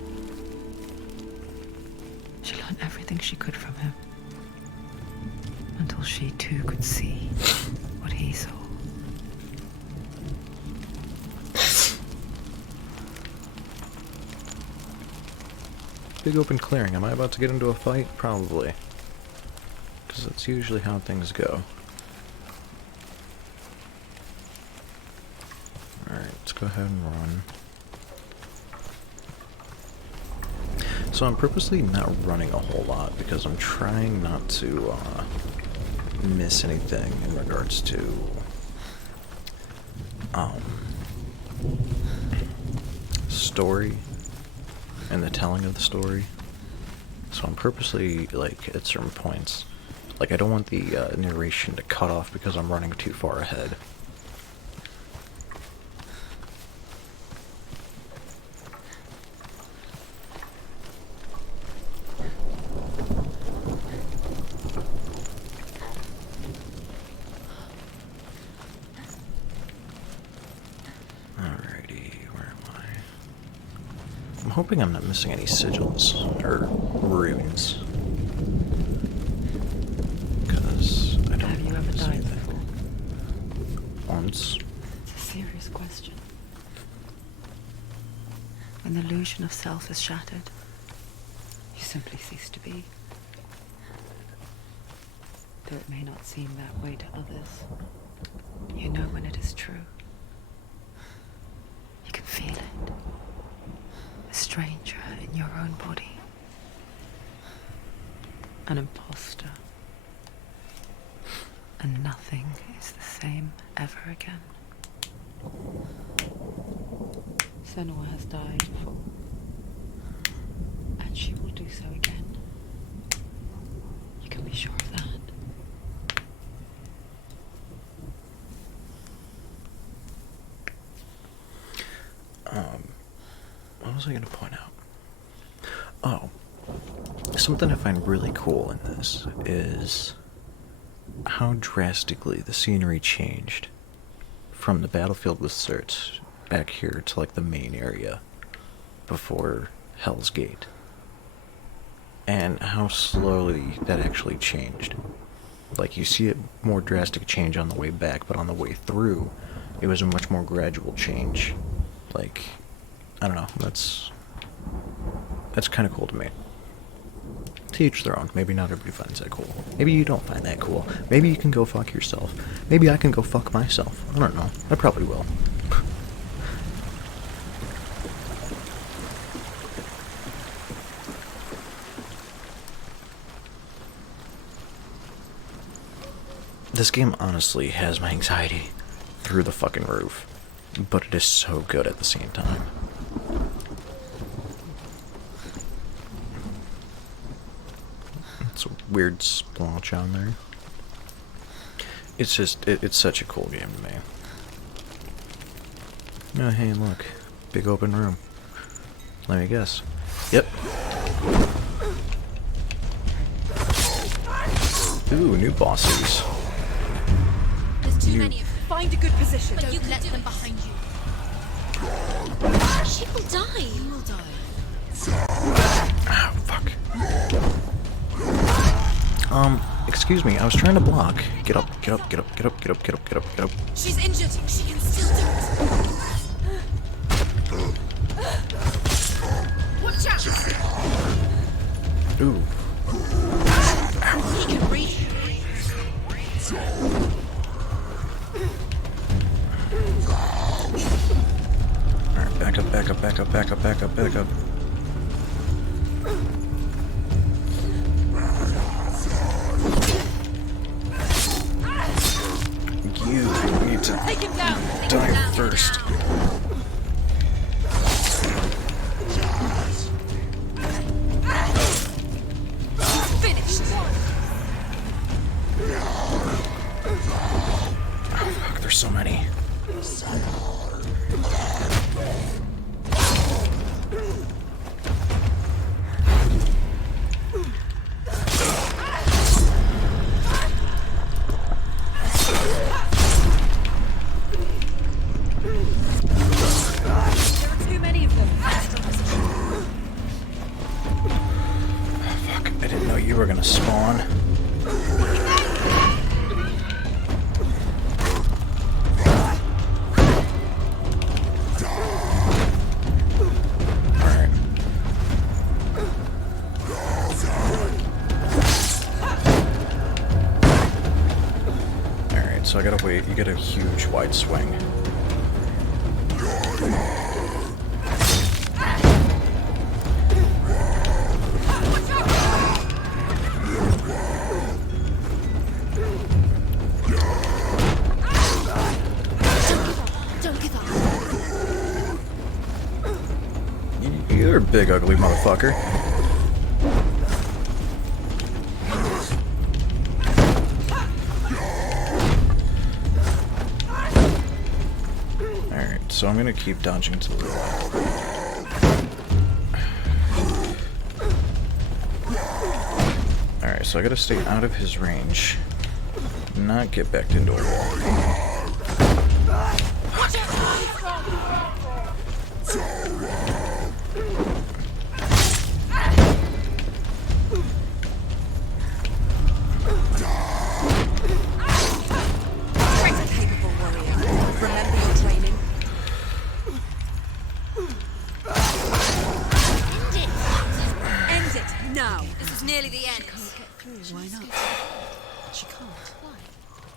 She learned everything she could from him. Until she too could see what he saw. Big open clearing. Am I about to get into a fight? Probably. Because that's usually how things go. Alright, let's go ahead and run. So I'm purposely not running a whole lot because I'm trying not to miss anything in regards to story and the telling of the story. So I'm purposely, like, at certain points, like, I don't want the narration to cut off because I'm running too far ahead. I'm hoping I'm not missing any sigils or runes. Because I don't Have you ever miss died anything. before? Once. It's a serious question. When the illusion of self is shattered, you simply cease to be. Though it may not seem that way to others, you know when it is true. You can feel it. A stranger in your own body. An imposter. And nothing is the same ever again. Senua has died before. And she will do so again. You can be sure of that. What was I going to point out? Oh, something I find really cool in this is how drastically the scenery changed from the battlefield with Sixx back here to like the main area before Hell's Gate, and how slowly that actually changed. Like, you see it more drastic change on the way back, but on the way through it was a much more gradual change. Like, I don't know, that's kind of cool to me. To each their own. Maybe not everybody finds that cool. Maybe you don't find that cool. Maybe you can go fuck yourself. Maybe I can go fuck myself. I don't know. I probably will. This game honestly has my anxiety through the fucking roof, but it is so good at the same time. It's a weird splotch on there. It's just, it's such a cool game to me. Oh, hey, look. Big open room. Let me guess. Yep. Ooh, new bosses. There's too many of them. Find a good position. But you can let them behind you. She will die. You will die. Ah, fuck. Excuse me, I was trying to block. Get up, get up, get up, get up, get up, get up, get up, get up. She's injured. She can still do it. Watch out! Ooh. Back up, back up, back up. You need to Take him down. die first. Finished. Fuck, there's so many. Too many of them. Fuck, I didn't know you were gonna spawn. Alright. Alright, so I gotta wait. You get a huge wide swing. Don't give up. You're a big ugly motherfucker. Alright, so I'm gonna keep dodging to the left. Alright, so I gotta stay out of his range. Not get backed into a wall. Capable warrior. Remember your training. End it now. This is nearly the end. Why not? She can't. Why?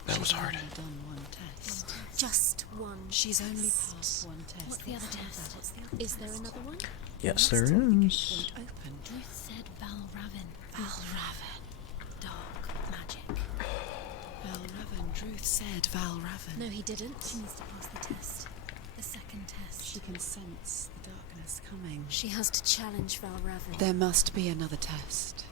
That was hard. Done one test. Just one. She's only passed one test. What's the other test? Is there another one? Yes, there is. Open. Ruth said Valravan. Valravan. Dark magic. Valravan. Druth said Valravan. No, he didn't. She needs to pass the test. The second test. She can sense the darkness coming. She has to challenge Valravan. There must be another test.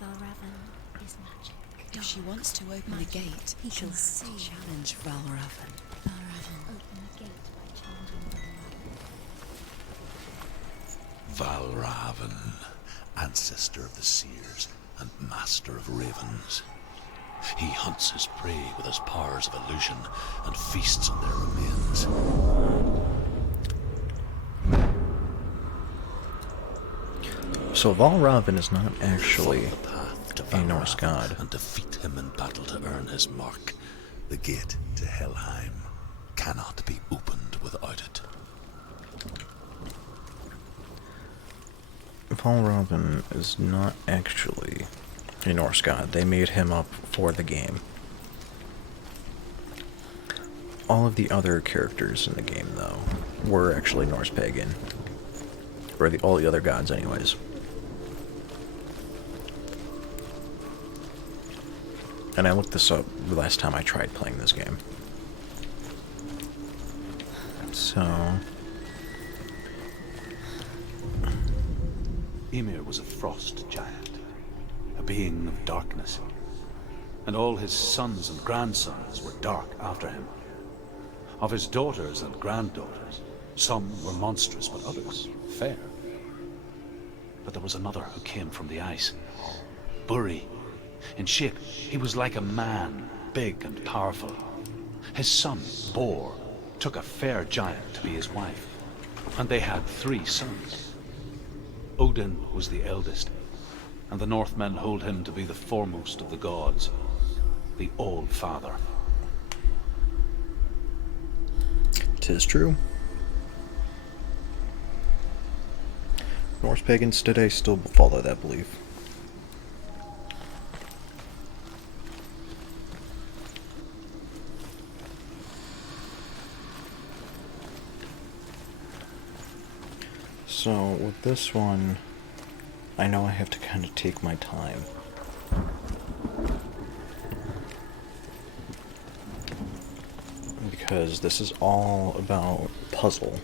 Valravan is magic. If she wants to open the gate, He she'll can have to see. challenge Valravan. Valravan. Open the gate by challenging Valravan. Valravan, ancestor of the seers and master of ravens. He hunts his prey with his powers of illusion and feasts on their remains. So Valravan is not actually Follow the path to a Norse Valravan god. and defeat him in battle to earn his mark. The gate to Helheim cannot be opened without it. Valravan is not actually a Norse god. They made him up for the game. All of the other characters in the game, though, were actually Norse pagan. Or all the other gods, anyways. And I looked this up the last time I tried playing this game. So... Ymir was a frost giant, a being of darkness, and all his sons and grandsons were dark after him. Of his daughters and granddaughters, some were monstrous, but others fair. But there was another who came from the ice, Buri. In shape, he was like a man, big and powerful. His son, Bor, took a fair giant to be his wife, and they had 3 sons. Odin was the eldest, and the Northmen hold him to be the foremost of the gods, the All-Father. 'Tis true. Norse pagans today still follow that belief. So with this one, I know I have to kind of take my time. Because this is all about puzzle,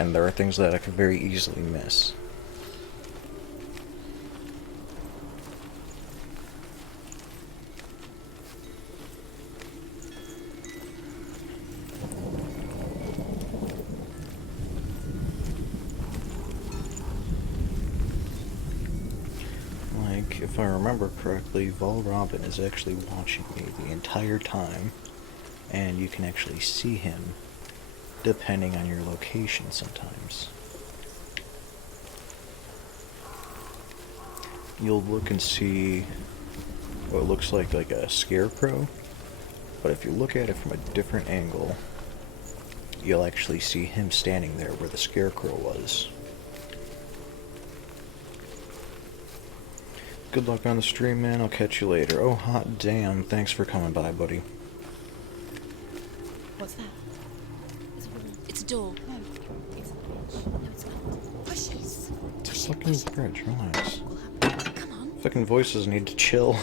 and there are things that I could very easily miss. Like, if I remember correctly, Val Robin is actually watching me the entire time. And you can actually see him depending on your location sometimes. You'll look and see what looks like a scarecrow, but if you look at it from a different angle, you'll actually see him standing there where the scarecrow was. Good luck on the stream, man. I'll catch you later. Oh, hot damn. Thanks for coming by, buddy. What's that? It's a door. No, it's a bridge. No, it's not. Pushes. It's a fucking bridge, relax. Come on. Fucking voices need to chill.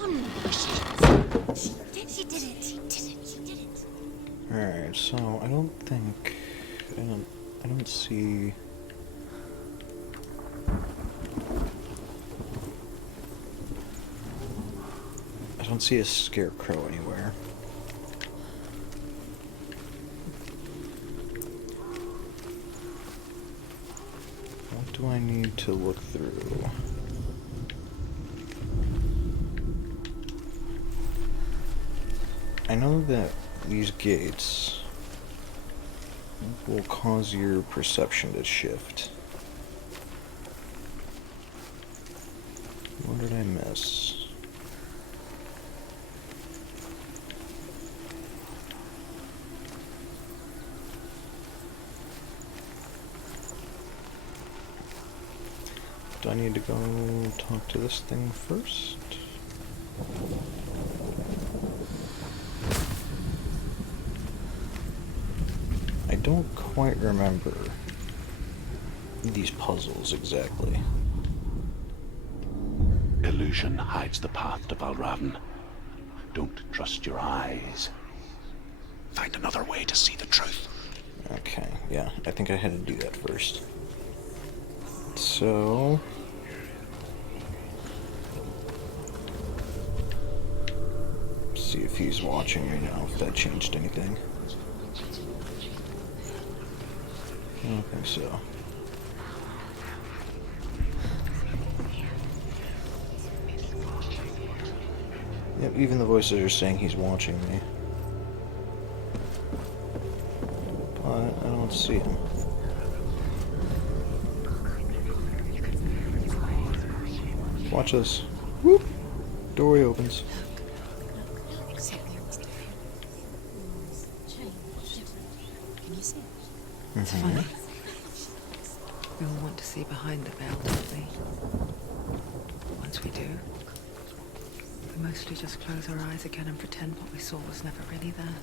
Come on. She did it. She did it. She did it. Alright, so I don't think I don't see a scarecrow anywhere. What do I need to look through? I know that these gates will cause your perception to shift. What did I miss? Do I need to go talk to this thing first? I don't quite remember these puzzles exactly. Illusion hides the path to Valravn. Don't trust your eyes. Find another way to see the truth. Okay, yeah, I think I had to do that first. So... see if he's watching me now, if that changed anything. I don't think so. Yep, even the voices are saying he's watching me. But I don't see him. Watch this. Whoop! Doorway opens. Can you see? It's funny. We all want to see behind the veil, don't we? Once we do, we mostly just close our eyes again and pretend what we saw was never really there.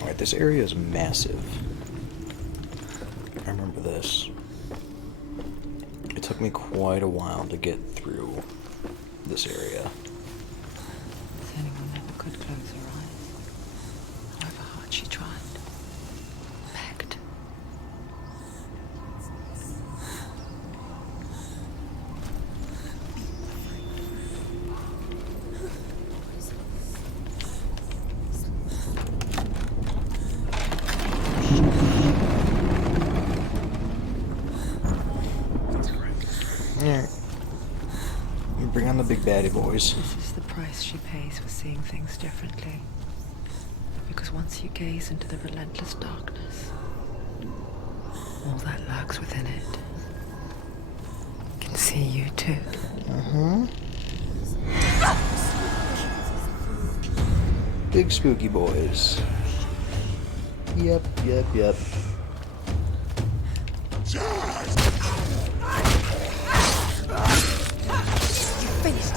Alright, this area is massive. I remember this. It took me quite a while to get through this area. Anyone never could close her eyes, however hard she tried. Begged. Alright. Bring on the big baddie boys. This is the price she pays for seeing things differently. Because once you gaze into the relentless darkness, all that lurks within it can see you too. Big spooky boys. Yep. Finished.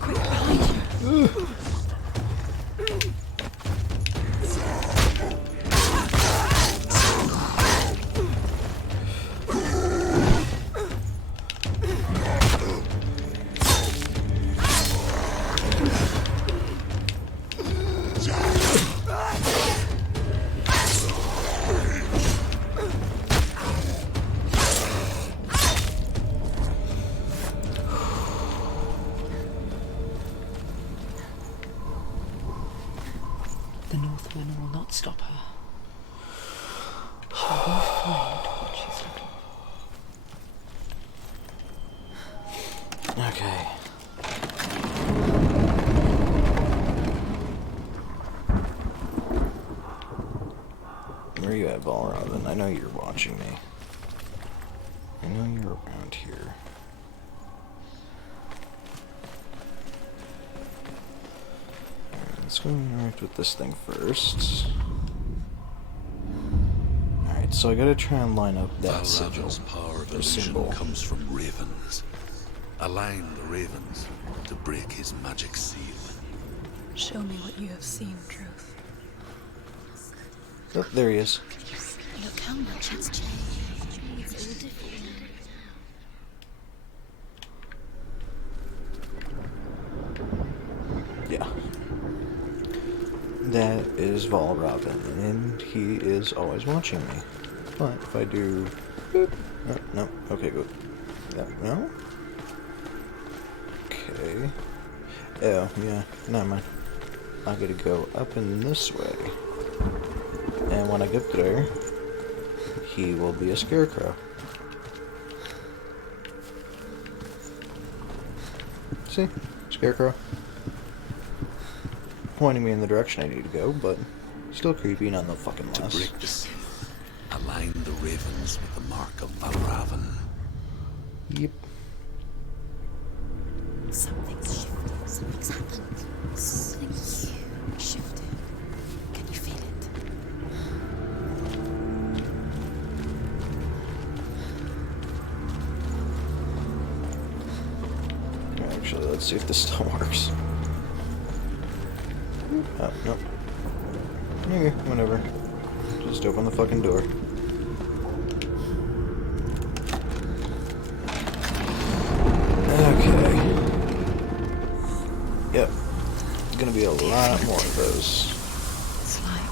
Quick, behind you. The Northmen will not stop her. She will find what she's looking for. Okay. Where are you at, Valravn? I know you're watching me. I know you're around here. Let's go interact with this thing first. Alright, so I gotta try and line up that sigil. Valravn's power of or illusion symbol. comes from ravens. Align the ravens to break his magic seal. Show me what you have seen, Truth. Oh, there he is. Look how much it's changed. It's all different now. Yeah. That is Valravn, and he is always watching me. But if I do... Boop, no, okay, good. No? Okay. Oh, yeah, never mind. I gotta go up in this way. And when I get there, he will be a scarecrow. See? Scarecrow. Pointing me in the direction I need to go, but still creepy none the fucking less. To break the seal, align the ravens with the mark of Valravn. Yep. Something's shifted. Something's happened. Something huge shifted. Can you feel it? Actually, let's see if this still works. Oh, nope. Okay, whatever. Just open the fucking door. Okay. Yep. Gonna be a lot more of those. It's like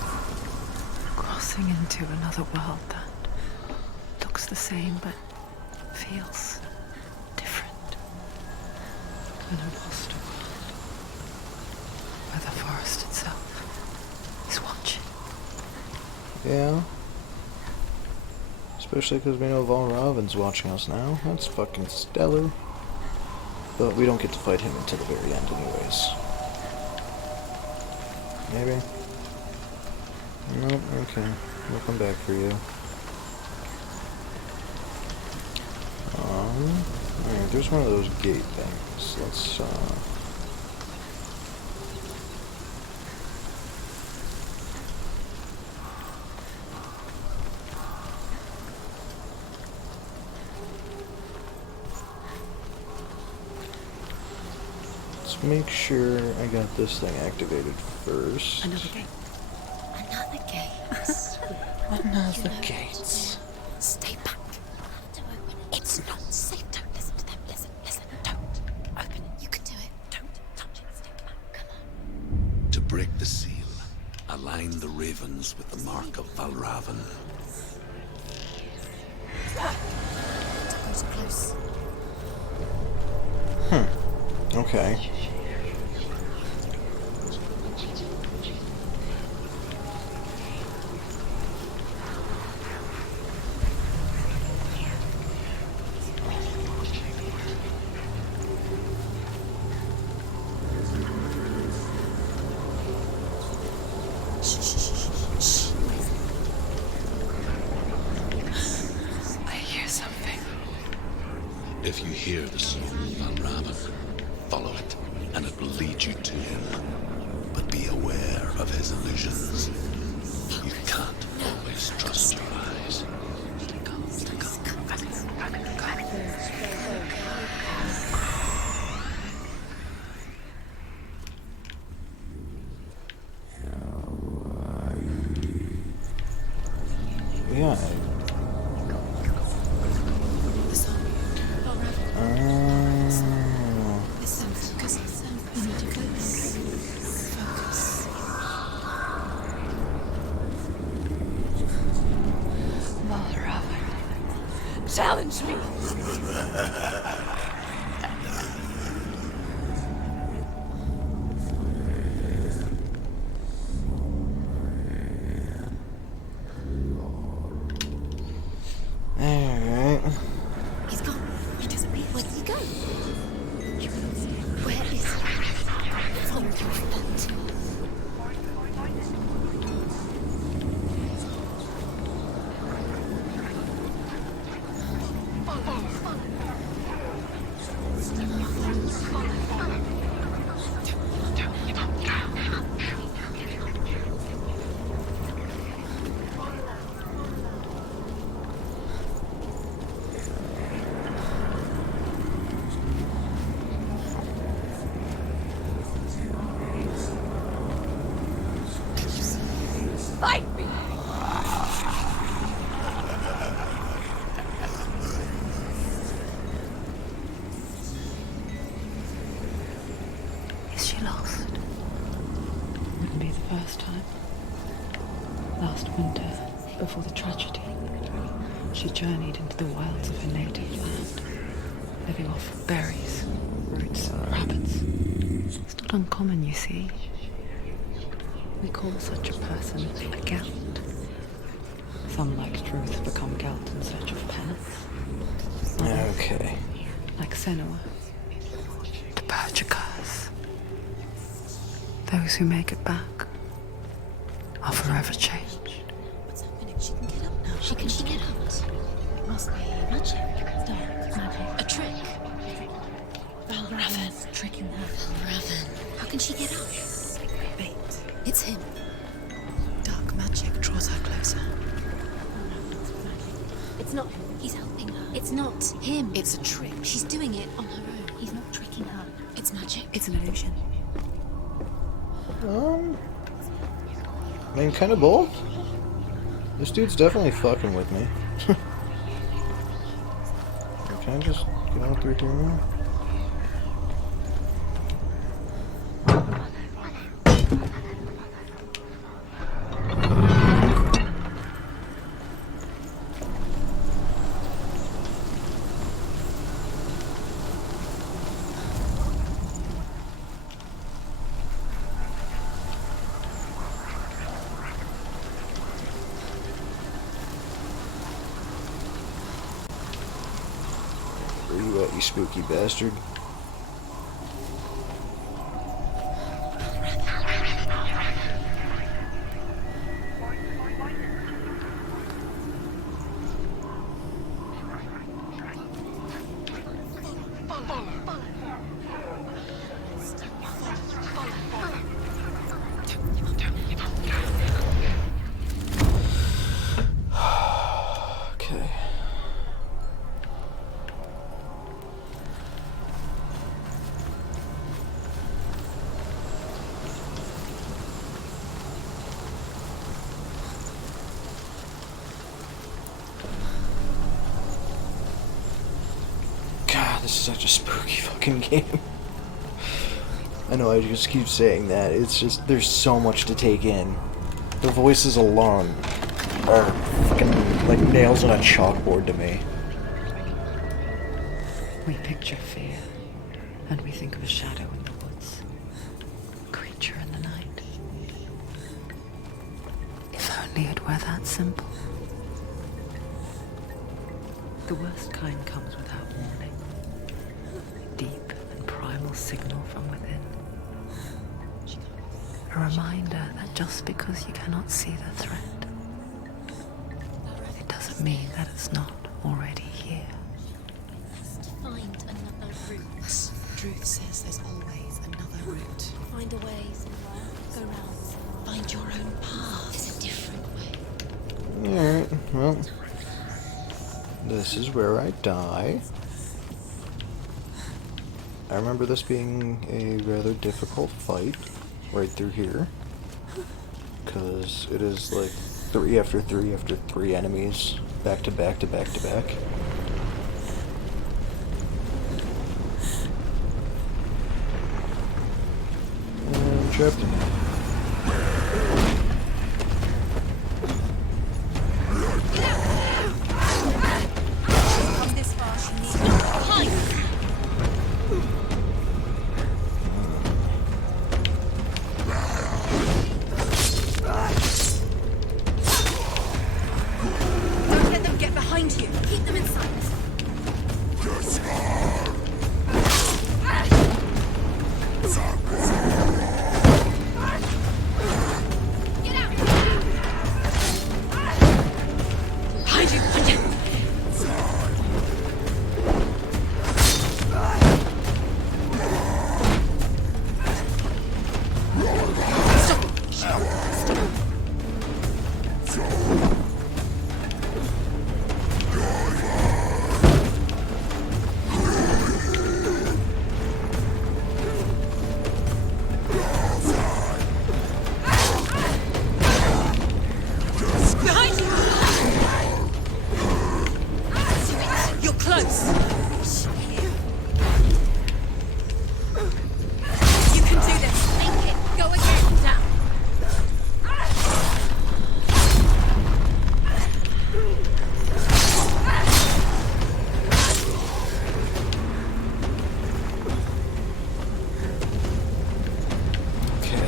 crossing into another world that looks the same but feels different. An imposter world where the forest itself is watching. Yeah. Especially because we know Valravn's watching us now. That's fucking stellar. But we don't get to fight him until the very end anyways. Maybe? Nope, okay. We'll come back for you. Alright, there's one of those gate things. Let's, make sure I got this thing activated first. Another gate. Another gate. Another gates. Stay back. It's not safe. Don't listen to them. Listen. Don't. Open it. You can do it. Don't touch it. Stay back. Come on. To break the seal, align the ravens with the mark of Valravn. Don't go close. Okay. I hear something. If you hear the song of Valravn, follow it, and it will lead you to him. But be aware of his illusions. You can't always trust your eyes. lost. Wouldn't be the first time. Last winter, before the tragedy, she journeyed into the wilds of her native land, living off berries, roots, and rabbits. It's not uncommon, you see. We call such a person a Gelt. Some, like Truth, become Gelt in search of penance. Others, Okay. like Senua, to purge a curse. Those who make it back are forever changed. What's happening? She can get up now. She can get up. It must be magic. Dark magic. A trick. Raven. Tricking her. Raven. How can she get up? Bait. It's him. Dark magic draws her closer. It's not him. He's helping her. It's not him. It's a trick. She's doing it on her own. He's not tricking her. It's magic. It's an illusion. I mean, kind of both. This dude's definitely fucking with me. Can I just get on through here now? Where you at, you spooky bastard? Okay. God, this is such a spooky fucking game. I know I just keep saying that. It's just, there's so much to take in. The voices alone are fucking like nails on a chalkboard to me. We picture fear, and we think of a shadow in the woods, a creature in the night. If only it were that simple. The worst kind comes without warning. Deep and primal signal from within. A reminder that just because you cannot see the threat, it doesn't mean that it's not already here. Find another route. Truth says there's always another route. Find a way somewhere. Go round. Find your own path. There's a different way. Alright, well. This is where I die. I remember this being a rather difficult fight right through here. Because it is like 3 after 3 after 3 enemies back to back to back to back. And trapped in it. Come this far, she needs to hide. Don't let them get behind you. Keep them inside.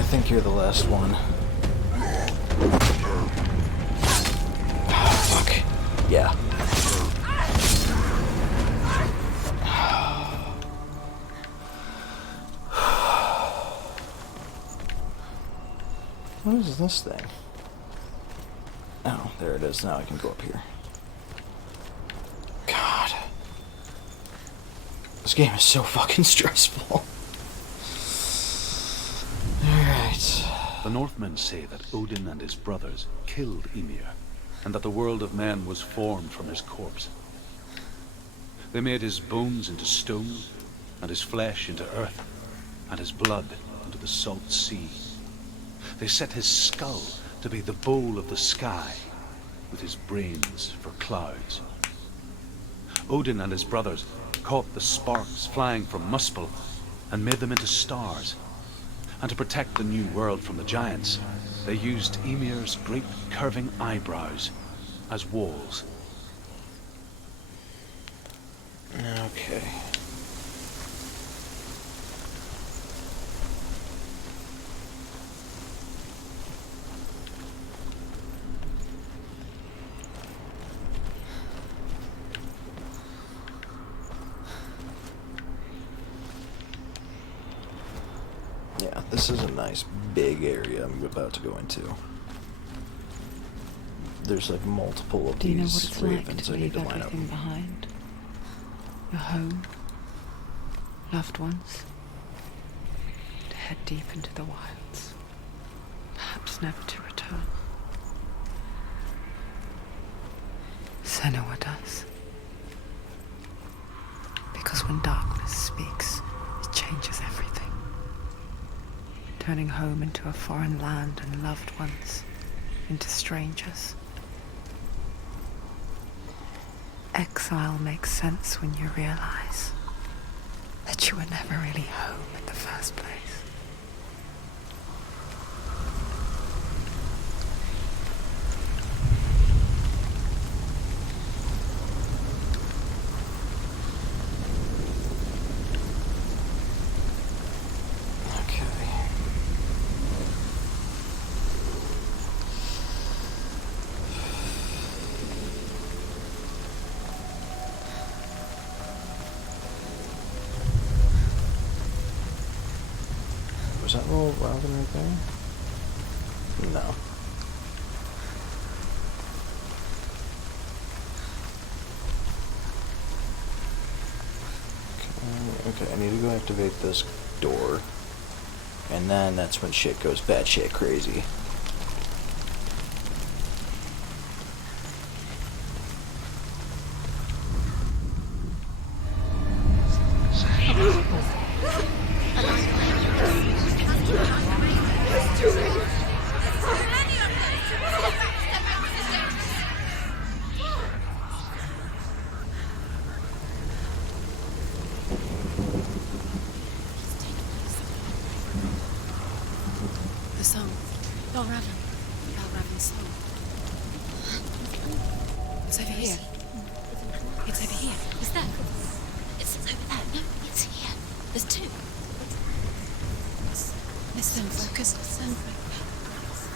think you're the last one. Oh, fuck. Yeah. What is this thing? Oh, there it is. Now I can go up here. God. This game is so fucking stressful. Alright. The Northmen say that Odin and his brothers killed Ymir, and that the world of men was formed from his corpse. They made his bones into stone, and his flesh into earth, and his blood into the salt sea. They set his skull to be the bowl of the sky, with his brains for clouds. Odin and his brothers caught the sparks flying from Muspel and made them into stars. And to protect the new world from the giants, they used Ymir's great curving eyebrows as walls. Okay. Yeah, this is a nice big area I'm about to go into. There's like multiple of Do you know what these it's like ravens to I need leave to line up. everything behind? Your home, loved ones, to head deep into the wilds, perhaps never to return. Senua does. Because when darkness speaks, it changes everything. Turning home into a foreign land and loved ones into strangers. Exile makes sense when you realize that you were never really home in the first place. Was that little Robin right there? No. Okay, I need to go activate this door. And then that's when shit goes batshit crazy. The song. Balraven's song. It's over here. It's over here. Is that? It's over there. No, it's here. There's two. Listen, focus. Listen.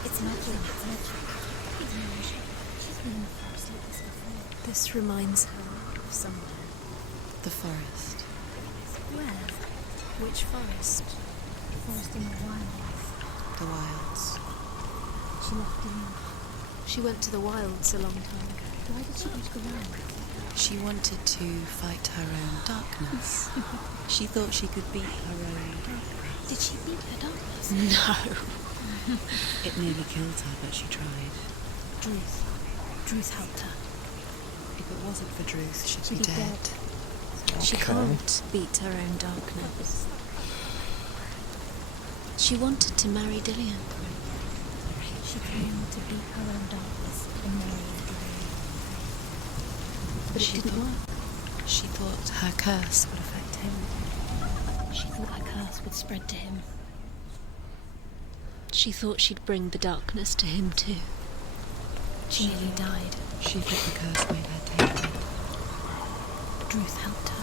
It's magic. It's magic. She's been in the forest like this before. This reminds her of somewhere. The forest. Where? Which forest? The forest in the wilds. The wilds. She left him. She went to the wilds a long time ago. Why did she want to go round? She wanted to fight her own darkness. She thought she could beat her own darkness. Did she beat her darkness? No. It nearly killed her, but she tried. Druth helped her. If it wasn't for Druth, she'd She'd be be dead. She Okay. can't beat her own darkness. She wanted to marry Dillian. She came to beat her own darkness and marry Dillian. But it didn't work. She thought her curse would affect him. She thought her curse would spread to him. She thought she'd bring the darkness to him too. She nearly died. She thought the curse made her take it. Druth helped her.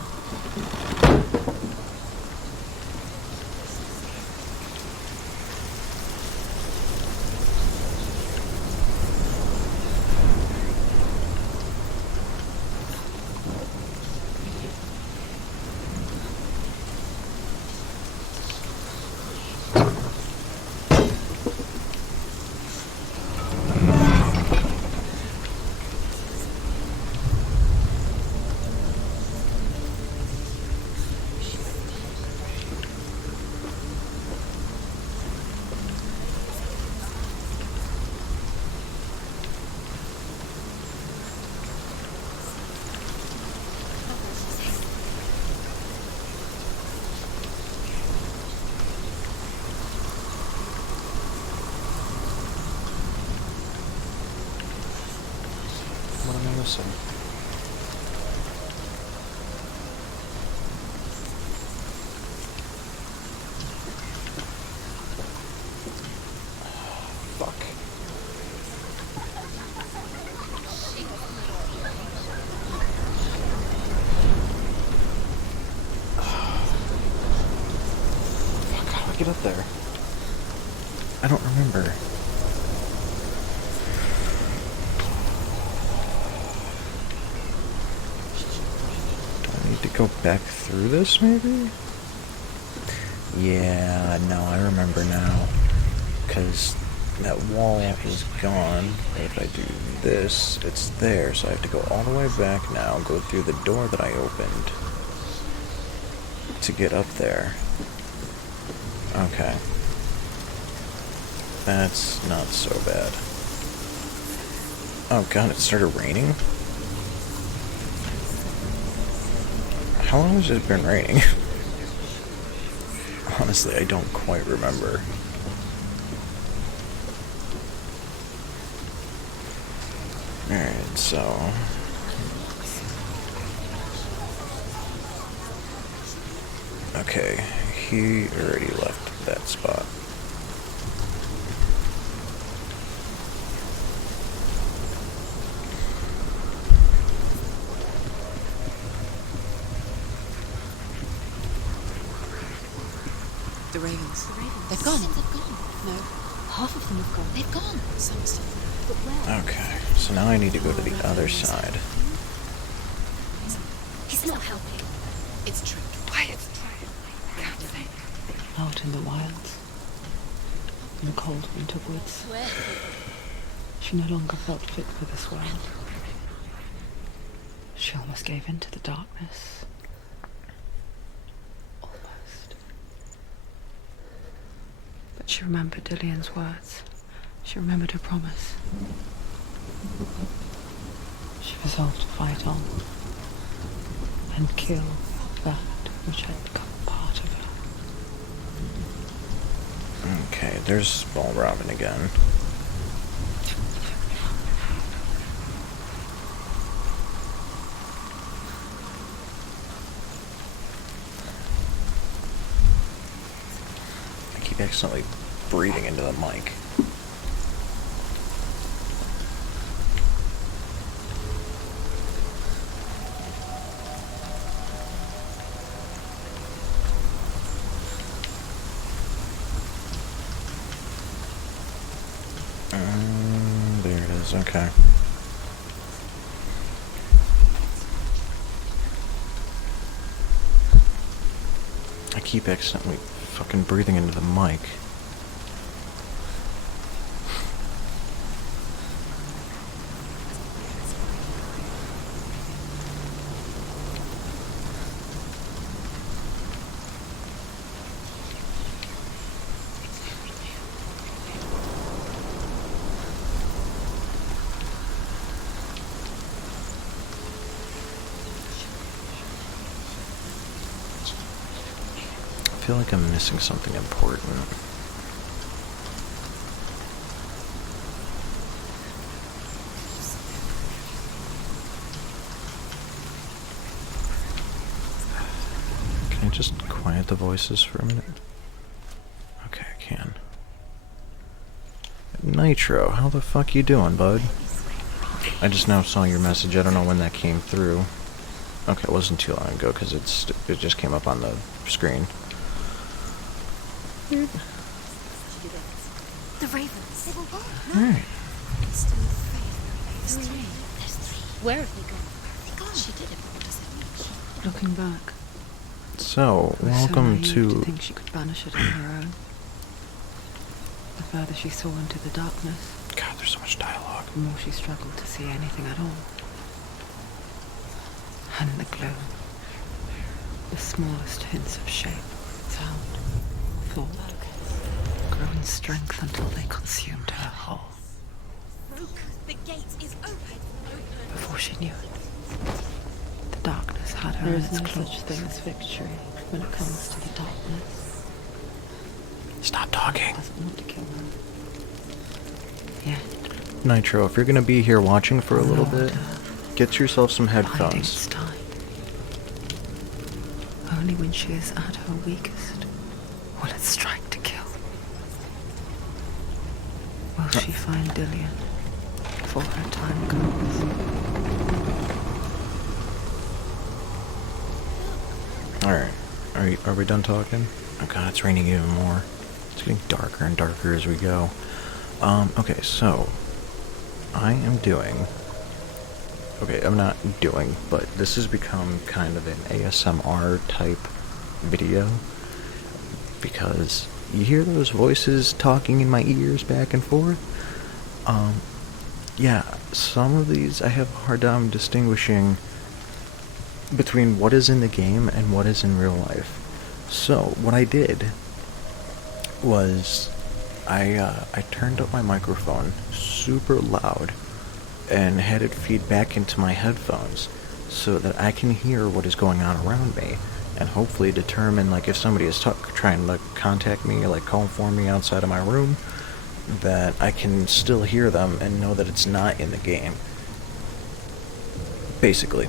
closer. Fuck. Fuck, how do I get up there? I don't remember. To go back through this, maybe? Yeah, no, I remember now. Because that wall is gone. If I do this, it's there. So I have to go all the way back now, go through the door that I opened to get up there. Okay. That's not so bad. Oh god, it started raining? How long has it been raining? Honestly, I don't quite remember. Alright, so... Okay, he already left that spot. The ravens. The ravens. They've gone. They've gone. No. Half of them have gone. They've gone. Some still. But where? Okay, so now I need to go to the other side. He's not helping. It's true. Quiet. Out in the wilds, in the cold winter woods, Where? she no longer felt fit for this world. She almost gave in to the darkness. Almost. But she remembered Dillian's words. She remembered her promise. She resolved to fight on and kill that which had become part of her. Okay, there's Ball Robin again. I keep accidentally breathing into the mic. There it is, okay. I keep accidentally fucking breathing into the mic. I feel like I'm missing something important. Can I just quiet the voices for a minute? Okay, I can. Nitro, how the fuck you doing, bud? I just now saw your message. I don't know when that came through. Okay, it wasn't too long ago because it just came up on the screen. The ravens. They were gone. Alright. There's three. There's three. Where have they gone? Where have they gone? She did it. What does it mean? Looking back, So, welcome so naive to... to think she could banish it on her own. The further she saw into the darkness, God, there's so much dialogue. the more she struggled to see anything at all. And in the gloom, the smallest hints of shape, sound, thought, grew in strength until they consumed her whole. The gate is open. Before she knew it, the darkness had her in its clutch. Such thing as victory when it comes to the darkness. Stop talking. Doesn't want to kill her. Yet, Nitro, if you're gonna be here watching for a little bit, get yourself some biding headphones. its time. Only when she is at her weakest will it strike to kill. Will she find Dillion before her time comes? Alright. Are we done talking? Oh god, it's raining even more. It's getting darker and darker as we go. Okay, so I am doing... Okay, I'm not doing, but this has become kind of an ASMR type video. Because you hear those voices talking in my ears back and forth? Yeah, some of these I have a hard time distinguishing between what is in the game and what is in real life. So, what I did was I turned up my microphone super loud and had it feed back into my headphones so that I can hear what is going on around me and hopefully determine, like, if somebody is trying to contact me or like call for me outside of my room, that I can still hear them and know that it's not in the game. Basically.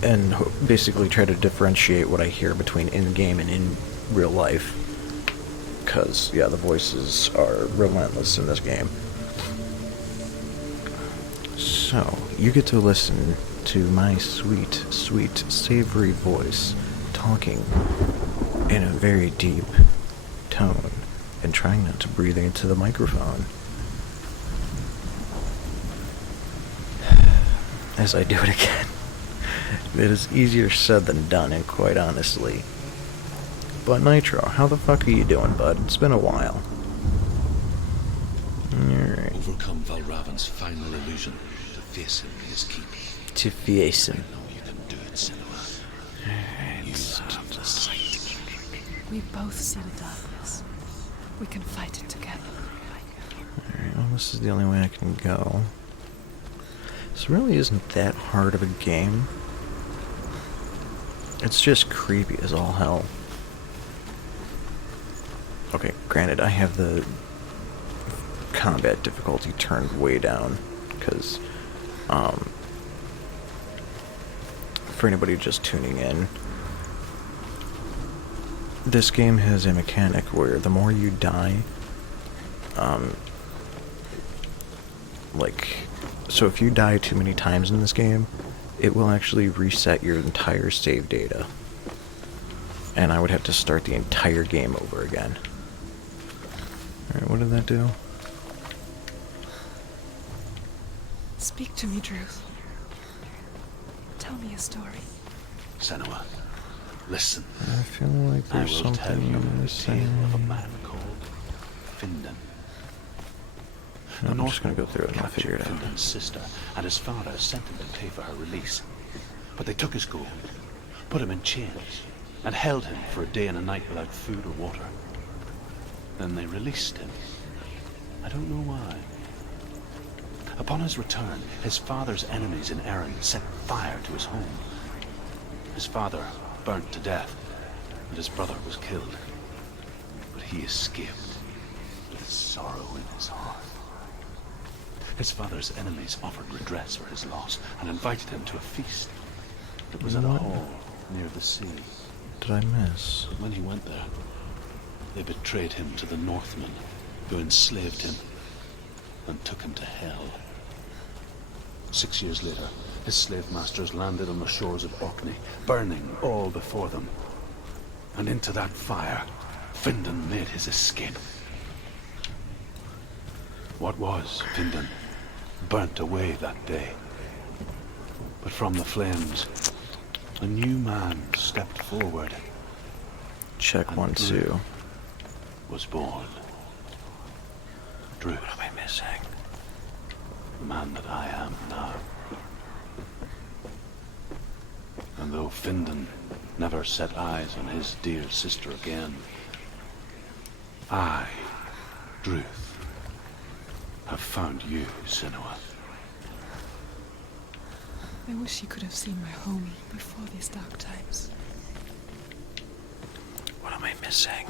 And basically try to differentiate what I hear between in-game and in real life. Because, yeah, the voices are relentless in this game. So, you get to listen to my sweet, sweet, savory voice talking in a very deep tone and trying not to breathe into the microphone. As I do it again. It is easier said than done, and quite honestly. But Nitro, how the fuck are you doing, bud? It's been a while. Alright. Overcome Valravan's final illusion to face him in his keep. To face him. I know you can do it, Senua. You have the sight. We both see the darkness. We can fight it together. Alright, well, this is the only way I can go. This really isn't that hard of a game. It's just creepy as all hell. Okay, granted, I have the combat difficulty turned way down, because, for anybody just tuning in, this game has a mechanic where the more you die, so if you die too many times in this game, it will actually reset your entire save data. And I would have to start the entire game over again. Alright, what did that do? Speak to me, Druth. Tell me a story. Senua, listen. I feel like I there's will tell you something the missing. tale of a man called Findan. No, I'm just gonna go through it and I'll figure it out. Findan's sister and his father sent him to pay for her release. But they took his gold, put him in chains, and held him for a day and a night without food or water. Then they released him. I don't know why. Upon his return, his father's enemies in Erin set fire to his home. His father burnt to death, and his brother was killed. But he escaped with sorrow in his heart. His father's enemies offered redress for his loss and invited him to a feast. It was at a hall near the sea. Did I miss? When he went there, they betrayed him to the Northmen, who enslaved him and took him to hell. 6 years later, his slave masters landed on the shores of Orkney, burning all before them. And into that fire, Findan made his escape. What was Findan burnt away that day. But from the flames, a new man stepped forward. Check 1, 2. Was born. Druth. What am I missing? The man that I am now. And though Findan never set eyes on his dear sister again, I, Druth, have found you, Senua. I wish you could have seen my home before these dark times. What am I missing?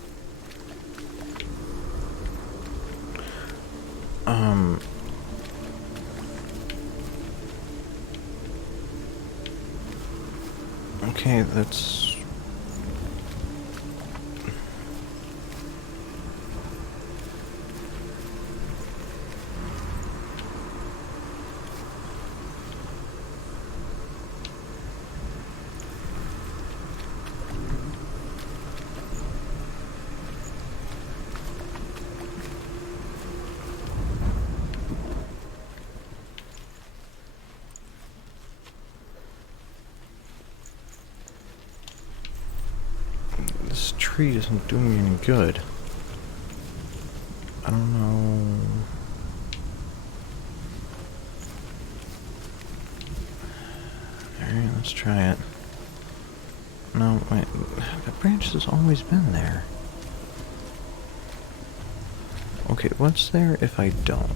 Okay, that's... This tree isn't doing me any good. I don't know... Alright, let's try it. No, wait. The branch has always been there. Okay, what's there if I don't?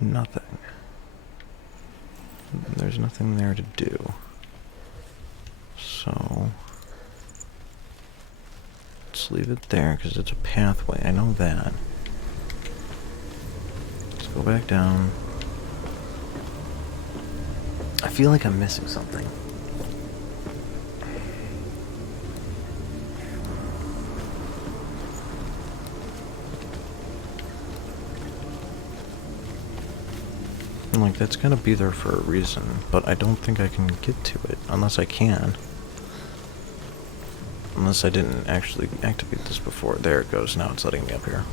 Nothing. There's nothing there to do. So... let's leave it there, because it's a pathway. I know that. Let's go back down. I feel like I'm missing something. Like, that's gotta be there for a reason, but I don't think I can get to it, unless I can. Unless I didn't actually activate this before. There it goes, now it's letting me up here.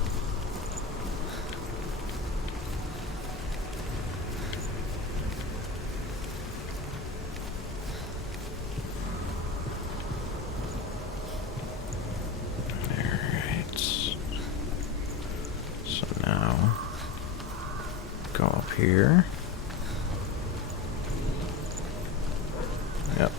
Alright. So now, go up here. Yep.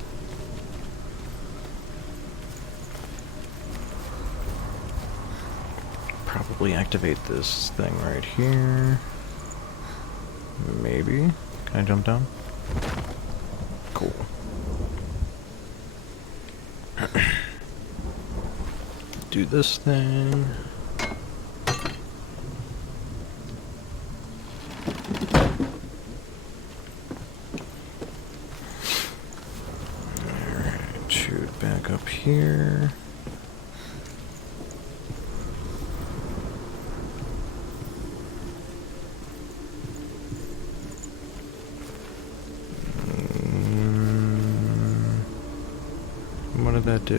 Probably activate this thing right here. Maybe. Can I jump down? Cool. Do this thing. Alright, shoot back up here. What did that do?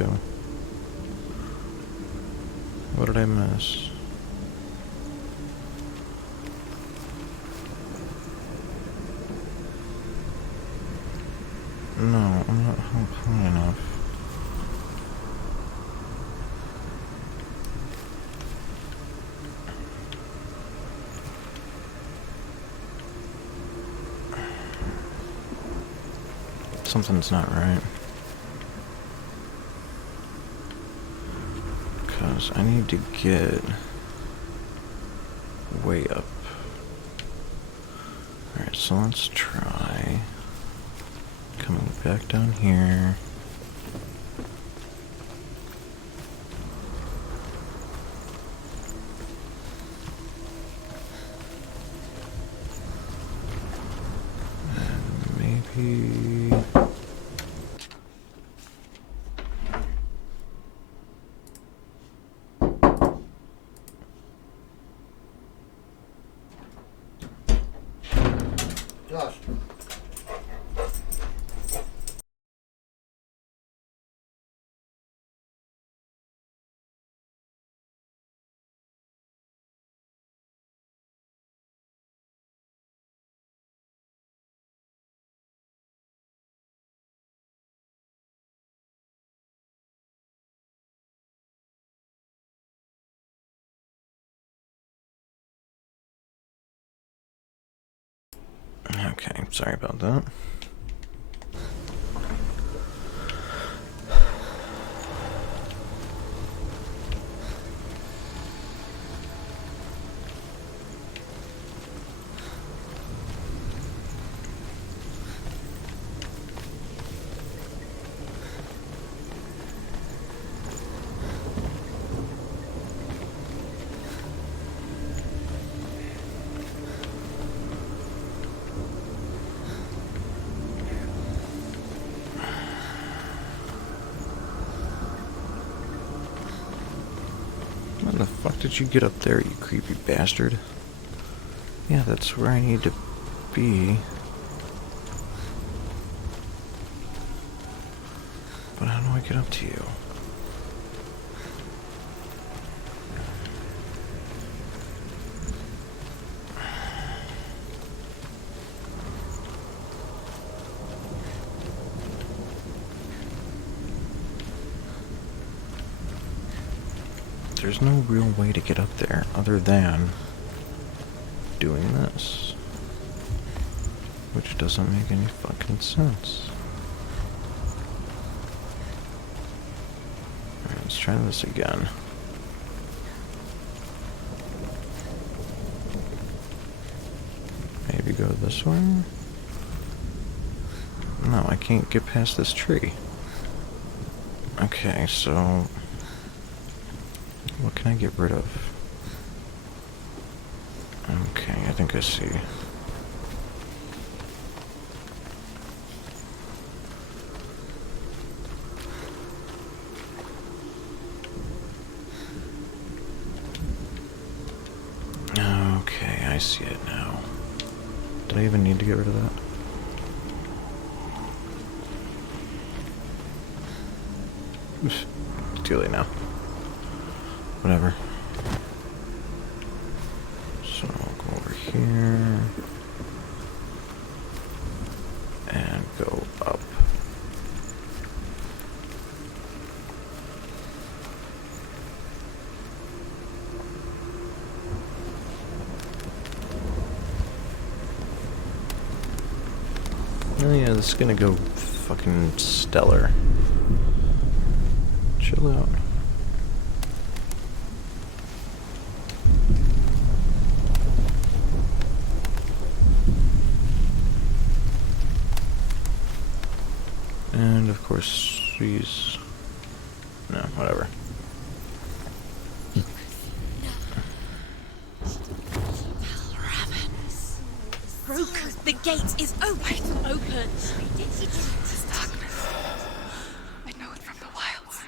What did I miss? No, I'm not high enough. Something's not right. Because I need to get way up. Alright, so let's try coming back down here. And maybe... Josh. Okay, sorry about that. the fuck did you get up there, you creepy bastard? Yeah, that's where I need to be. But how do I get up to you? There's no real way to get up there other than doing this. Which doesn't make any fucking sense. Alright, let's try this again. Maybe go this way? No, I can't get past this tree. Okay, so what can I get rid of? Okay, I think I see. Okay, I see it now. Did I even need to get rid of that? It's too late now. Whatever. So I'll go over here and go up. Oh yeah, this is gonna go fucking stellar. Chill out. And of course, these. No, whatever. Broken. The gate is open. Open. This darkness. I know it from the wilds.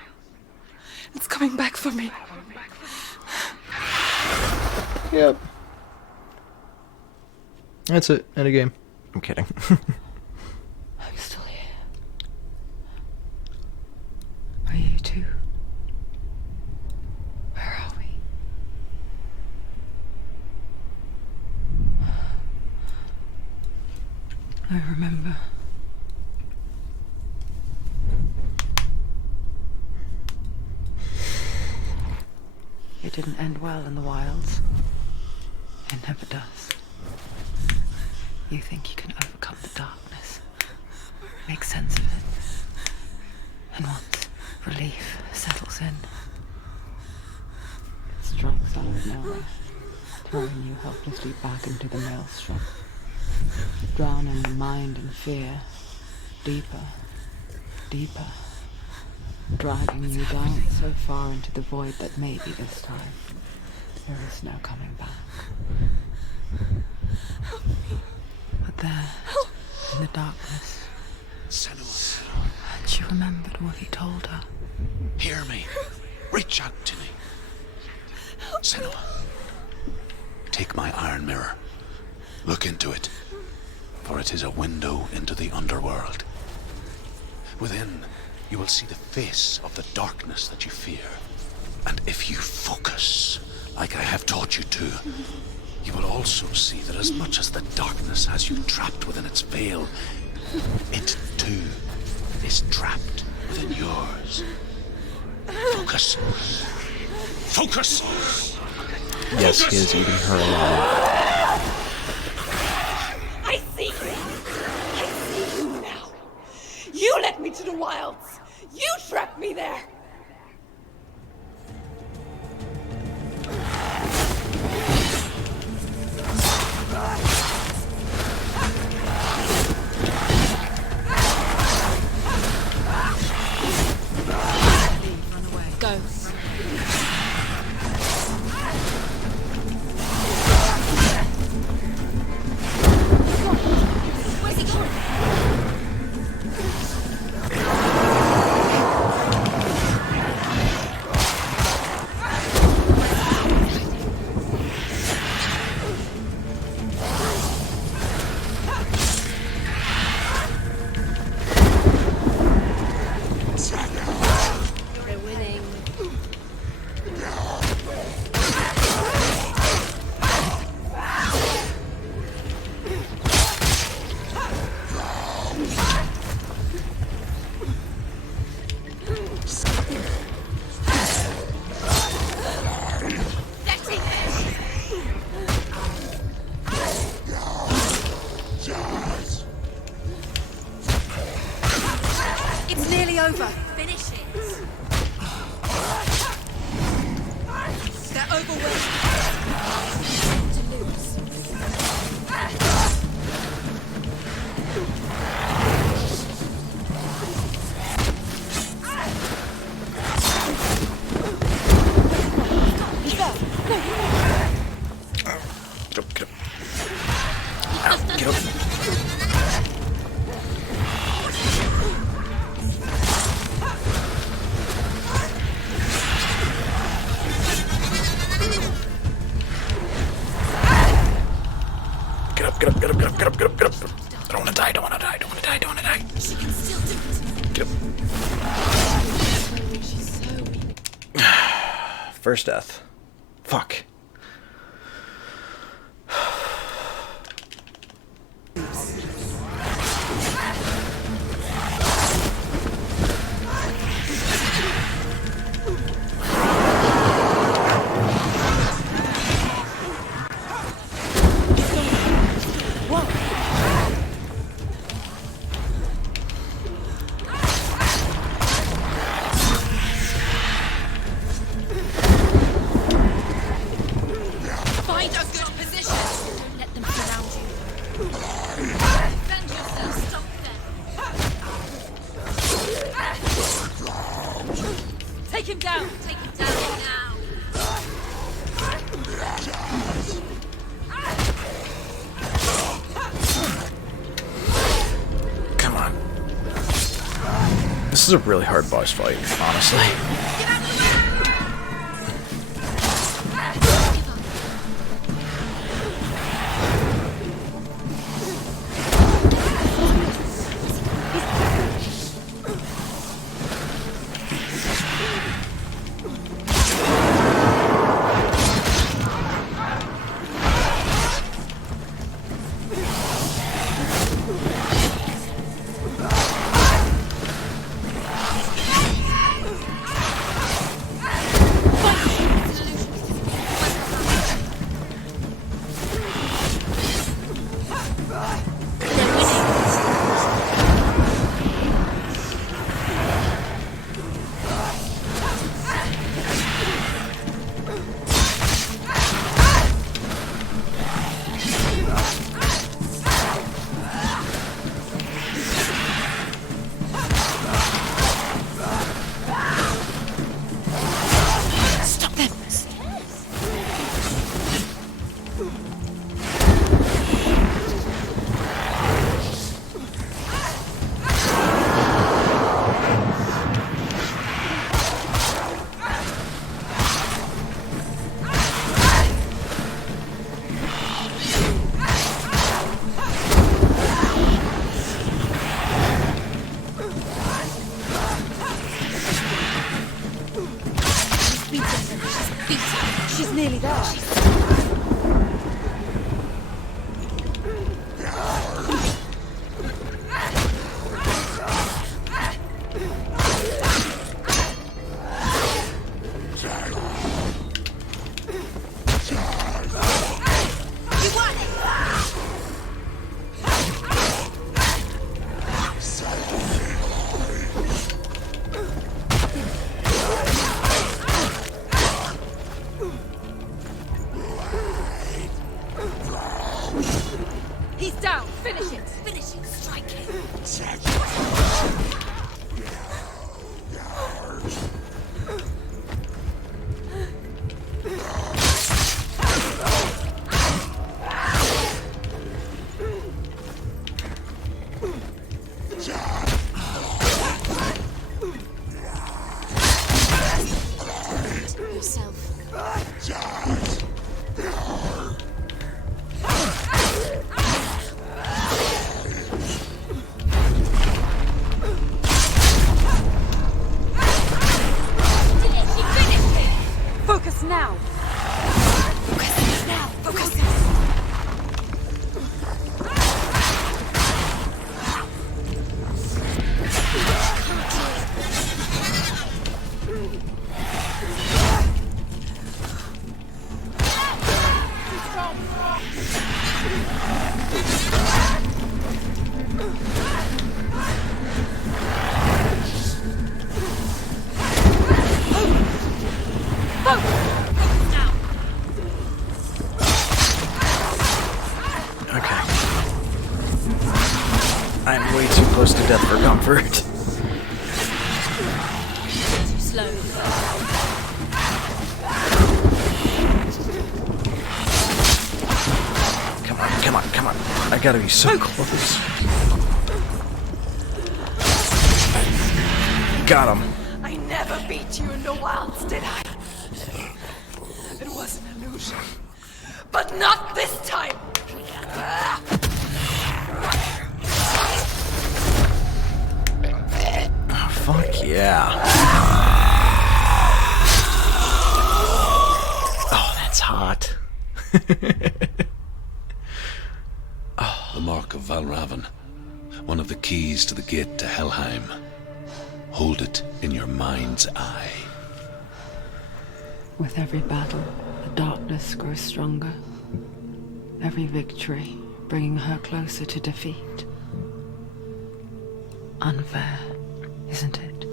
It's coming back for me. Yep. That's it. End of game. I'm kidding. I'm still here. Are you too? Where are we? I remember. It didn't end well in the wilds. It never does. You think you can overcome the darkness, make sense of it, and once relief settles in, it strikes out of nowhere, throwing you helplessly back into the maelstrom, drowning your mind in fear, deeper, deeper, dragging you down so far into the void that maybe this time there is no coming back. But there, in the darkness, Senua, she remembered what he told her. hear me. Reach out to me. Senua, take my iron mirror. Look into it, for it is a window into the underworld. Within, you will see the face of the darkness that you fear. And if you focus, like I have taught you to, you will also see that as much as the darkness has you trapped within its veil, it too is trapped within yours. Focus. Focus! Yes, he is eating her alive. I see you. I see you now. You led me to the wilds. You trapped me there. Go. Where's he going? nearly over. Finish it. They're overwhelmed. To lose. Get up, get up. Ow, get up. Get up, get up, get up, get up, get up, get up, get up. I don't want to die, don't want to die, don't want to die, don't want to die. She can still do it. Get She's so weak. up. First death. Fuck. Find a good position. Don't let them surround you. Defend yourself. Stop them. Take him down. Take him down now. Come on. This is a really hard boss fight, honestly. Get out of the way. She's nearly there. He's down. Finish it. Finish it. Strike him. Yourself. Too close to death for comfort. Too slow. Come on, come on, come on. I gotta be so close. Got him. I never beat you in the wilds, did I? It was an illusion. But not this time! Oh, fuck yeah. Oh, that's hot. The mark of Valravan, one of the keys to the gate to Helheim. Hold it in your mind's eye. With every battle, the darkness grows stronger. Every victory bringing her closer to defeat. Unfair, isn't it?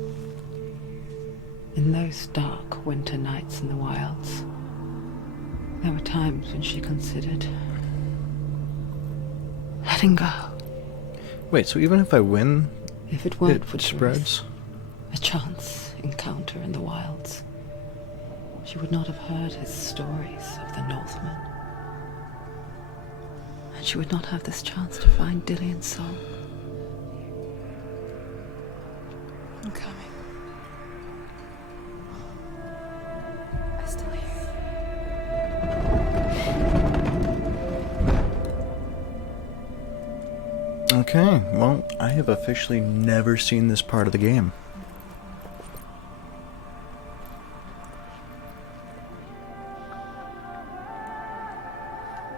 In those dark winter nights in the wilds, there were times when she considered letting go. Wait, so even if I win, If it weren't for it Truth, spreads? a chance encounter in the wilds, she would not have heard his stories of the Northmen. And she would not have this chance to find Dillion's soul. I'm coming. I still hear you. Okay, well, I have officially never seen this part of the game.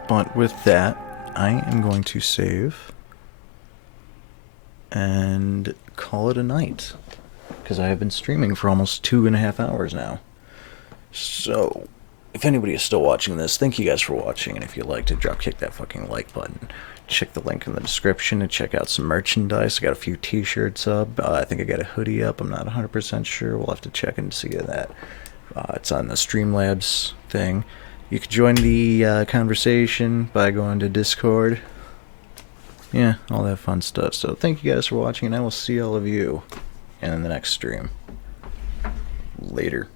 But with that, I am going to save and call it a night, because I have been streaming for almost 2.5 hours now. So, if anybody is still watching this, thank you guys for watching, and if you liked it, kick that fucking like button. Check the link in the description to check out some merchandise. I got a few t-shirts up. I think I got a hoodie up. I'm not 100% sure. We'll have to check and see that. It's on the Streamlabs thing. You can join the conversation by going to Discord. Yeah, all that fun stuff. So thank you guys for watching, and I will see all of you in the next stream. Later.